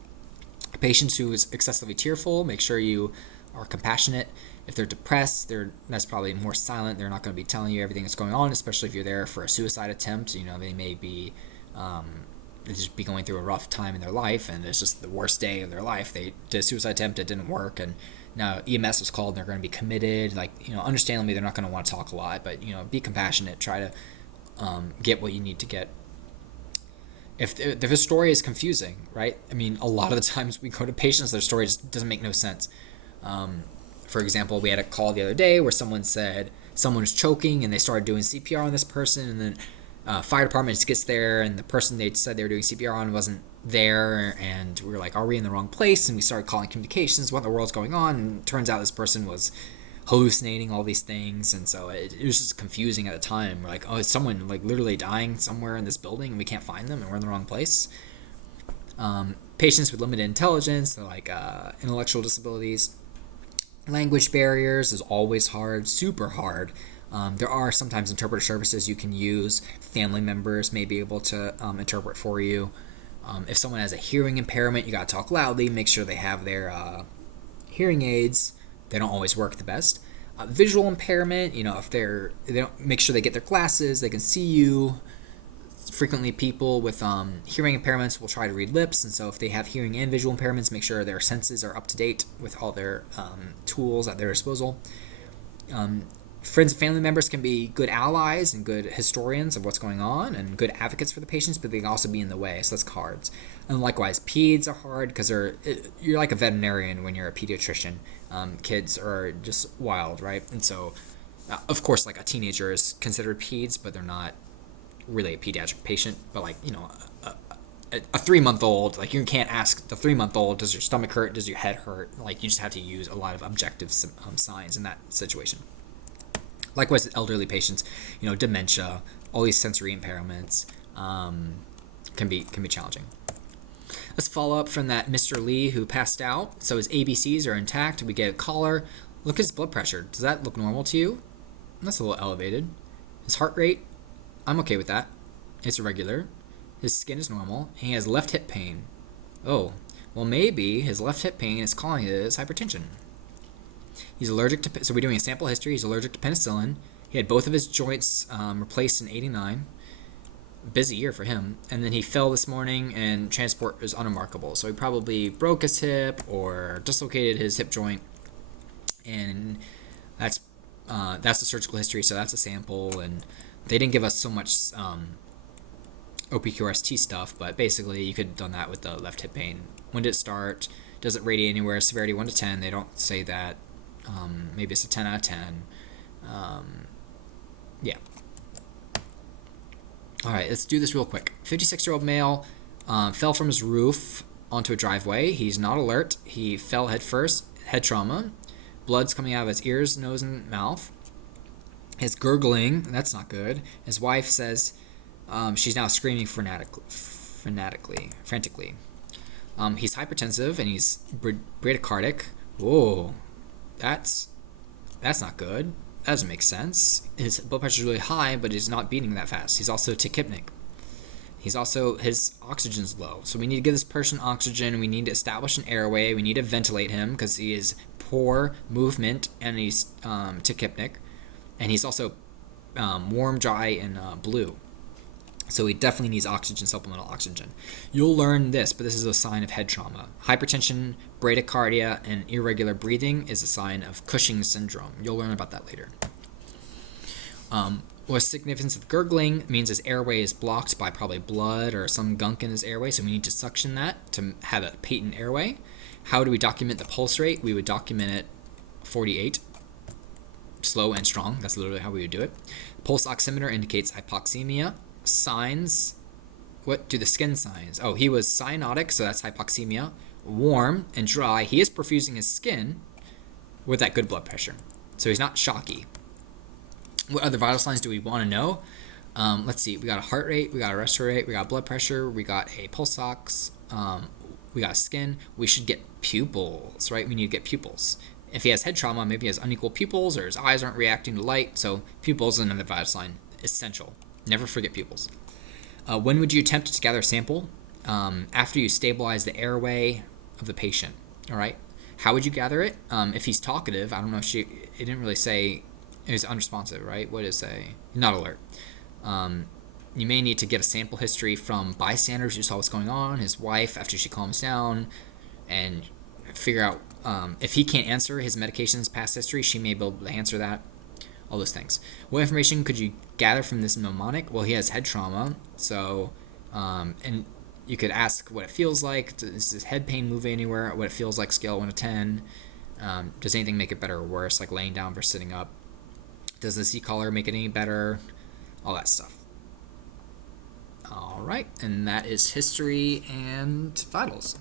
Patients who is excessively tearful, make sure you are compassionate. If they're depressed, that's probably more silent. They're not going to be telling you everything that's going on, especially if you're there for a suicide attempt. They may be they just be going through a rough time in their life, and it's just the worst day of their life. They did a suicide attempt, it didn't work, and now EMS was called, and they're going to be committed. Like, understandably, they're not going to want to talk a lot, but, be compassionate. Try to get what you need to get. If the story is confusing, right? I mean, a lot of the times we go to patients, their story just doesn't make no sense. For example, we had a call the other day where someone said someone was choking, and they started doing CPR on this person, and then fire department just gets there, and the person they said they were doing CPR on wasn't there, and we were like, are we in the wrong place? And we started calling communications, what in the world's going on? And it turns out this person was hallucinating all these things, and so it was just confusing at the time. We're like, oh, is someone like literally dying somewhere in this building, and we can't find them, and we're in the wrong place? Patients with limited intelligence, like intellectual disabilities. Language barriers is always hard, super hard. There are sometimes interpreter services you can use. Family members may be able to interpret for you. If someone has a hearing impairment, you got to talk loudly. Make sure they have their hearing aids. They don't always work the best. Visual impairment, if they don't, make sure they get their glasses. They can see you. Frequently, people with hearing impairments will try to read lips, and so if they have hearing and visual impairments, make sure their senses are up to date with all their tools at their disposal. Friends and family members can be good allies and good historians of what's going on and good advocates for the patients, but they can also be in the way, so that's cards. And likewise, peds are hard because you're like a veterinarian when you're a pediatrician. Kids are just wild, right? And so Of course, like a teenager is considered peds, but they're not really a pediatric patient. But like a 3 month old, like you can't ask the 3 month old, does your stomach hurt? Does your head hurt? Like you just have to use a lot of objective signs in that situation. Likewise, with elderly patients, dementia, all these sensory impairments can be challenging. Let's follow up from that Mr. Lee who passed out. So his ABCs are intact. We get a collar. Look at his blood pressure. Does that look normal to you? That's a little elevated. His heart rate, I'm okay with that. It's irregular. His skin is normal. And he has left hip pain. Oh, well maybe his left hip pain is calling it as hypertension. He's allergic to, so we're doing a sample history. He's allergic to penicillin. He had both of his joints replaced in '89. Busy year for him. And then he fell this morning and transport is unremarkable. So he probably broke his hip or dislocated his hip joint. And that's the surgical history. So that's a sample. And they didn't give us so much OPQRST stuff, but basically you could have done that with the left hip pain. When did it start? Does it radiate anywhere? Severity 1 to 10. They don't say that. Maybe it's a 10 out of 10. Yeah. All right, let's do this real quick. 56-year-old male fell from his roof onto a driveway. He's not alert. He fell head first, head trauma. Blood's coming out of his ears, nose, and mouth. His gurgling, that's not good. His wife says she's now screaming frantically. He's hypertensive and he's bradycardic. Whoa, that's not good. That doesn't make sense. His blood pressure is really high, but he's not beating that fast. He's also tachypnic. His oxygen's low. So we need to give this person oxygen. We need to establish an airway. We need to ventilate him because he is poor movement and he's tachypnic. And he's also warm, dry, and blue. So he definitely needs oxygen, supplemental oxygen. You'll learn this, but this is a sign of head trauma. Hypertension, bradycardia, and irregular breathing is a sign of Cushing's syndrome. You'll learn about that later. What's significance of gurgling means his airway is blocked by probably blood or some gunk in his airway, so we need to suction that to have a patent airway. How do we document the pulse rate? We would document it 48, slow and strong. That's literally how we would do it. Pulse oximeter indicates hypoxemia. Signs, what do the skin signs? Oh, he was cyanotic, so that's hypoxemia. Warm and dry. He is perfusing his skin with that good blood pressure, so he's not shocky. What other vital signs do we want to know? Let's see. We got a heart rate, we got a respiratory rate, we got blood pressure, we got a pulse ox, we got skin. We should get pupils, right? We need to get pupils. If he has head trauma, maybe he has unequal pupils or his eyes aren't reacting to light. So pupils is another vital sign. Essential. Never forget pupils. When would you attempt to gather a sample? After you stabilize the airway of the patient. All right. How would you gather it? If he's talkative, I don't know. It didn't really say. It was unresponsive, right? What did it say? Not alert. You may need to get a sample history from bystanders who saw what's going on, his wife after she calms down, and figure out if he can't answer his medications past history, she may be able to answer that. All those things. What information could you gather from this mnemonic? Well, he has head trauma, so and you could ask what it feels like. Does his head pain move anywhere? What it feels like, scale 1 to 10. Does anything make it better or worse, like laying down versus sitting up? Does the C-collar make it any better? All that stuff. All right, and that is history and vitals.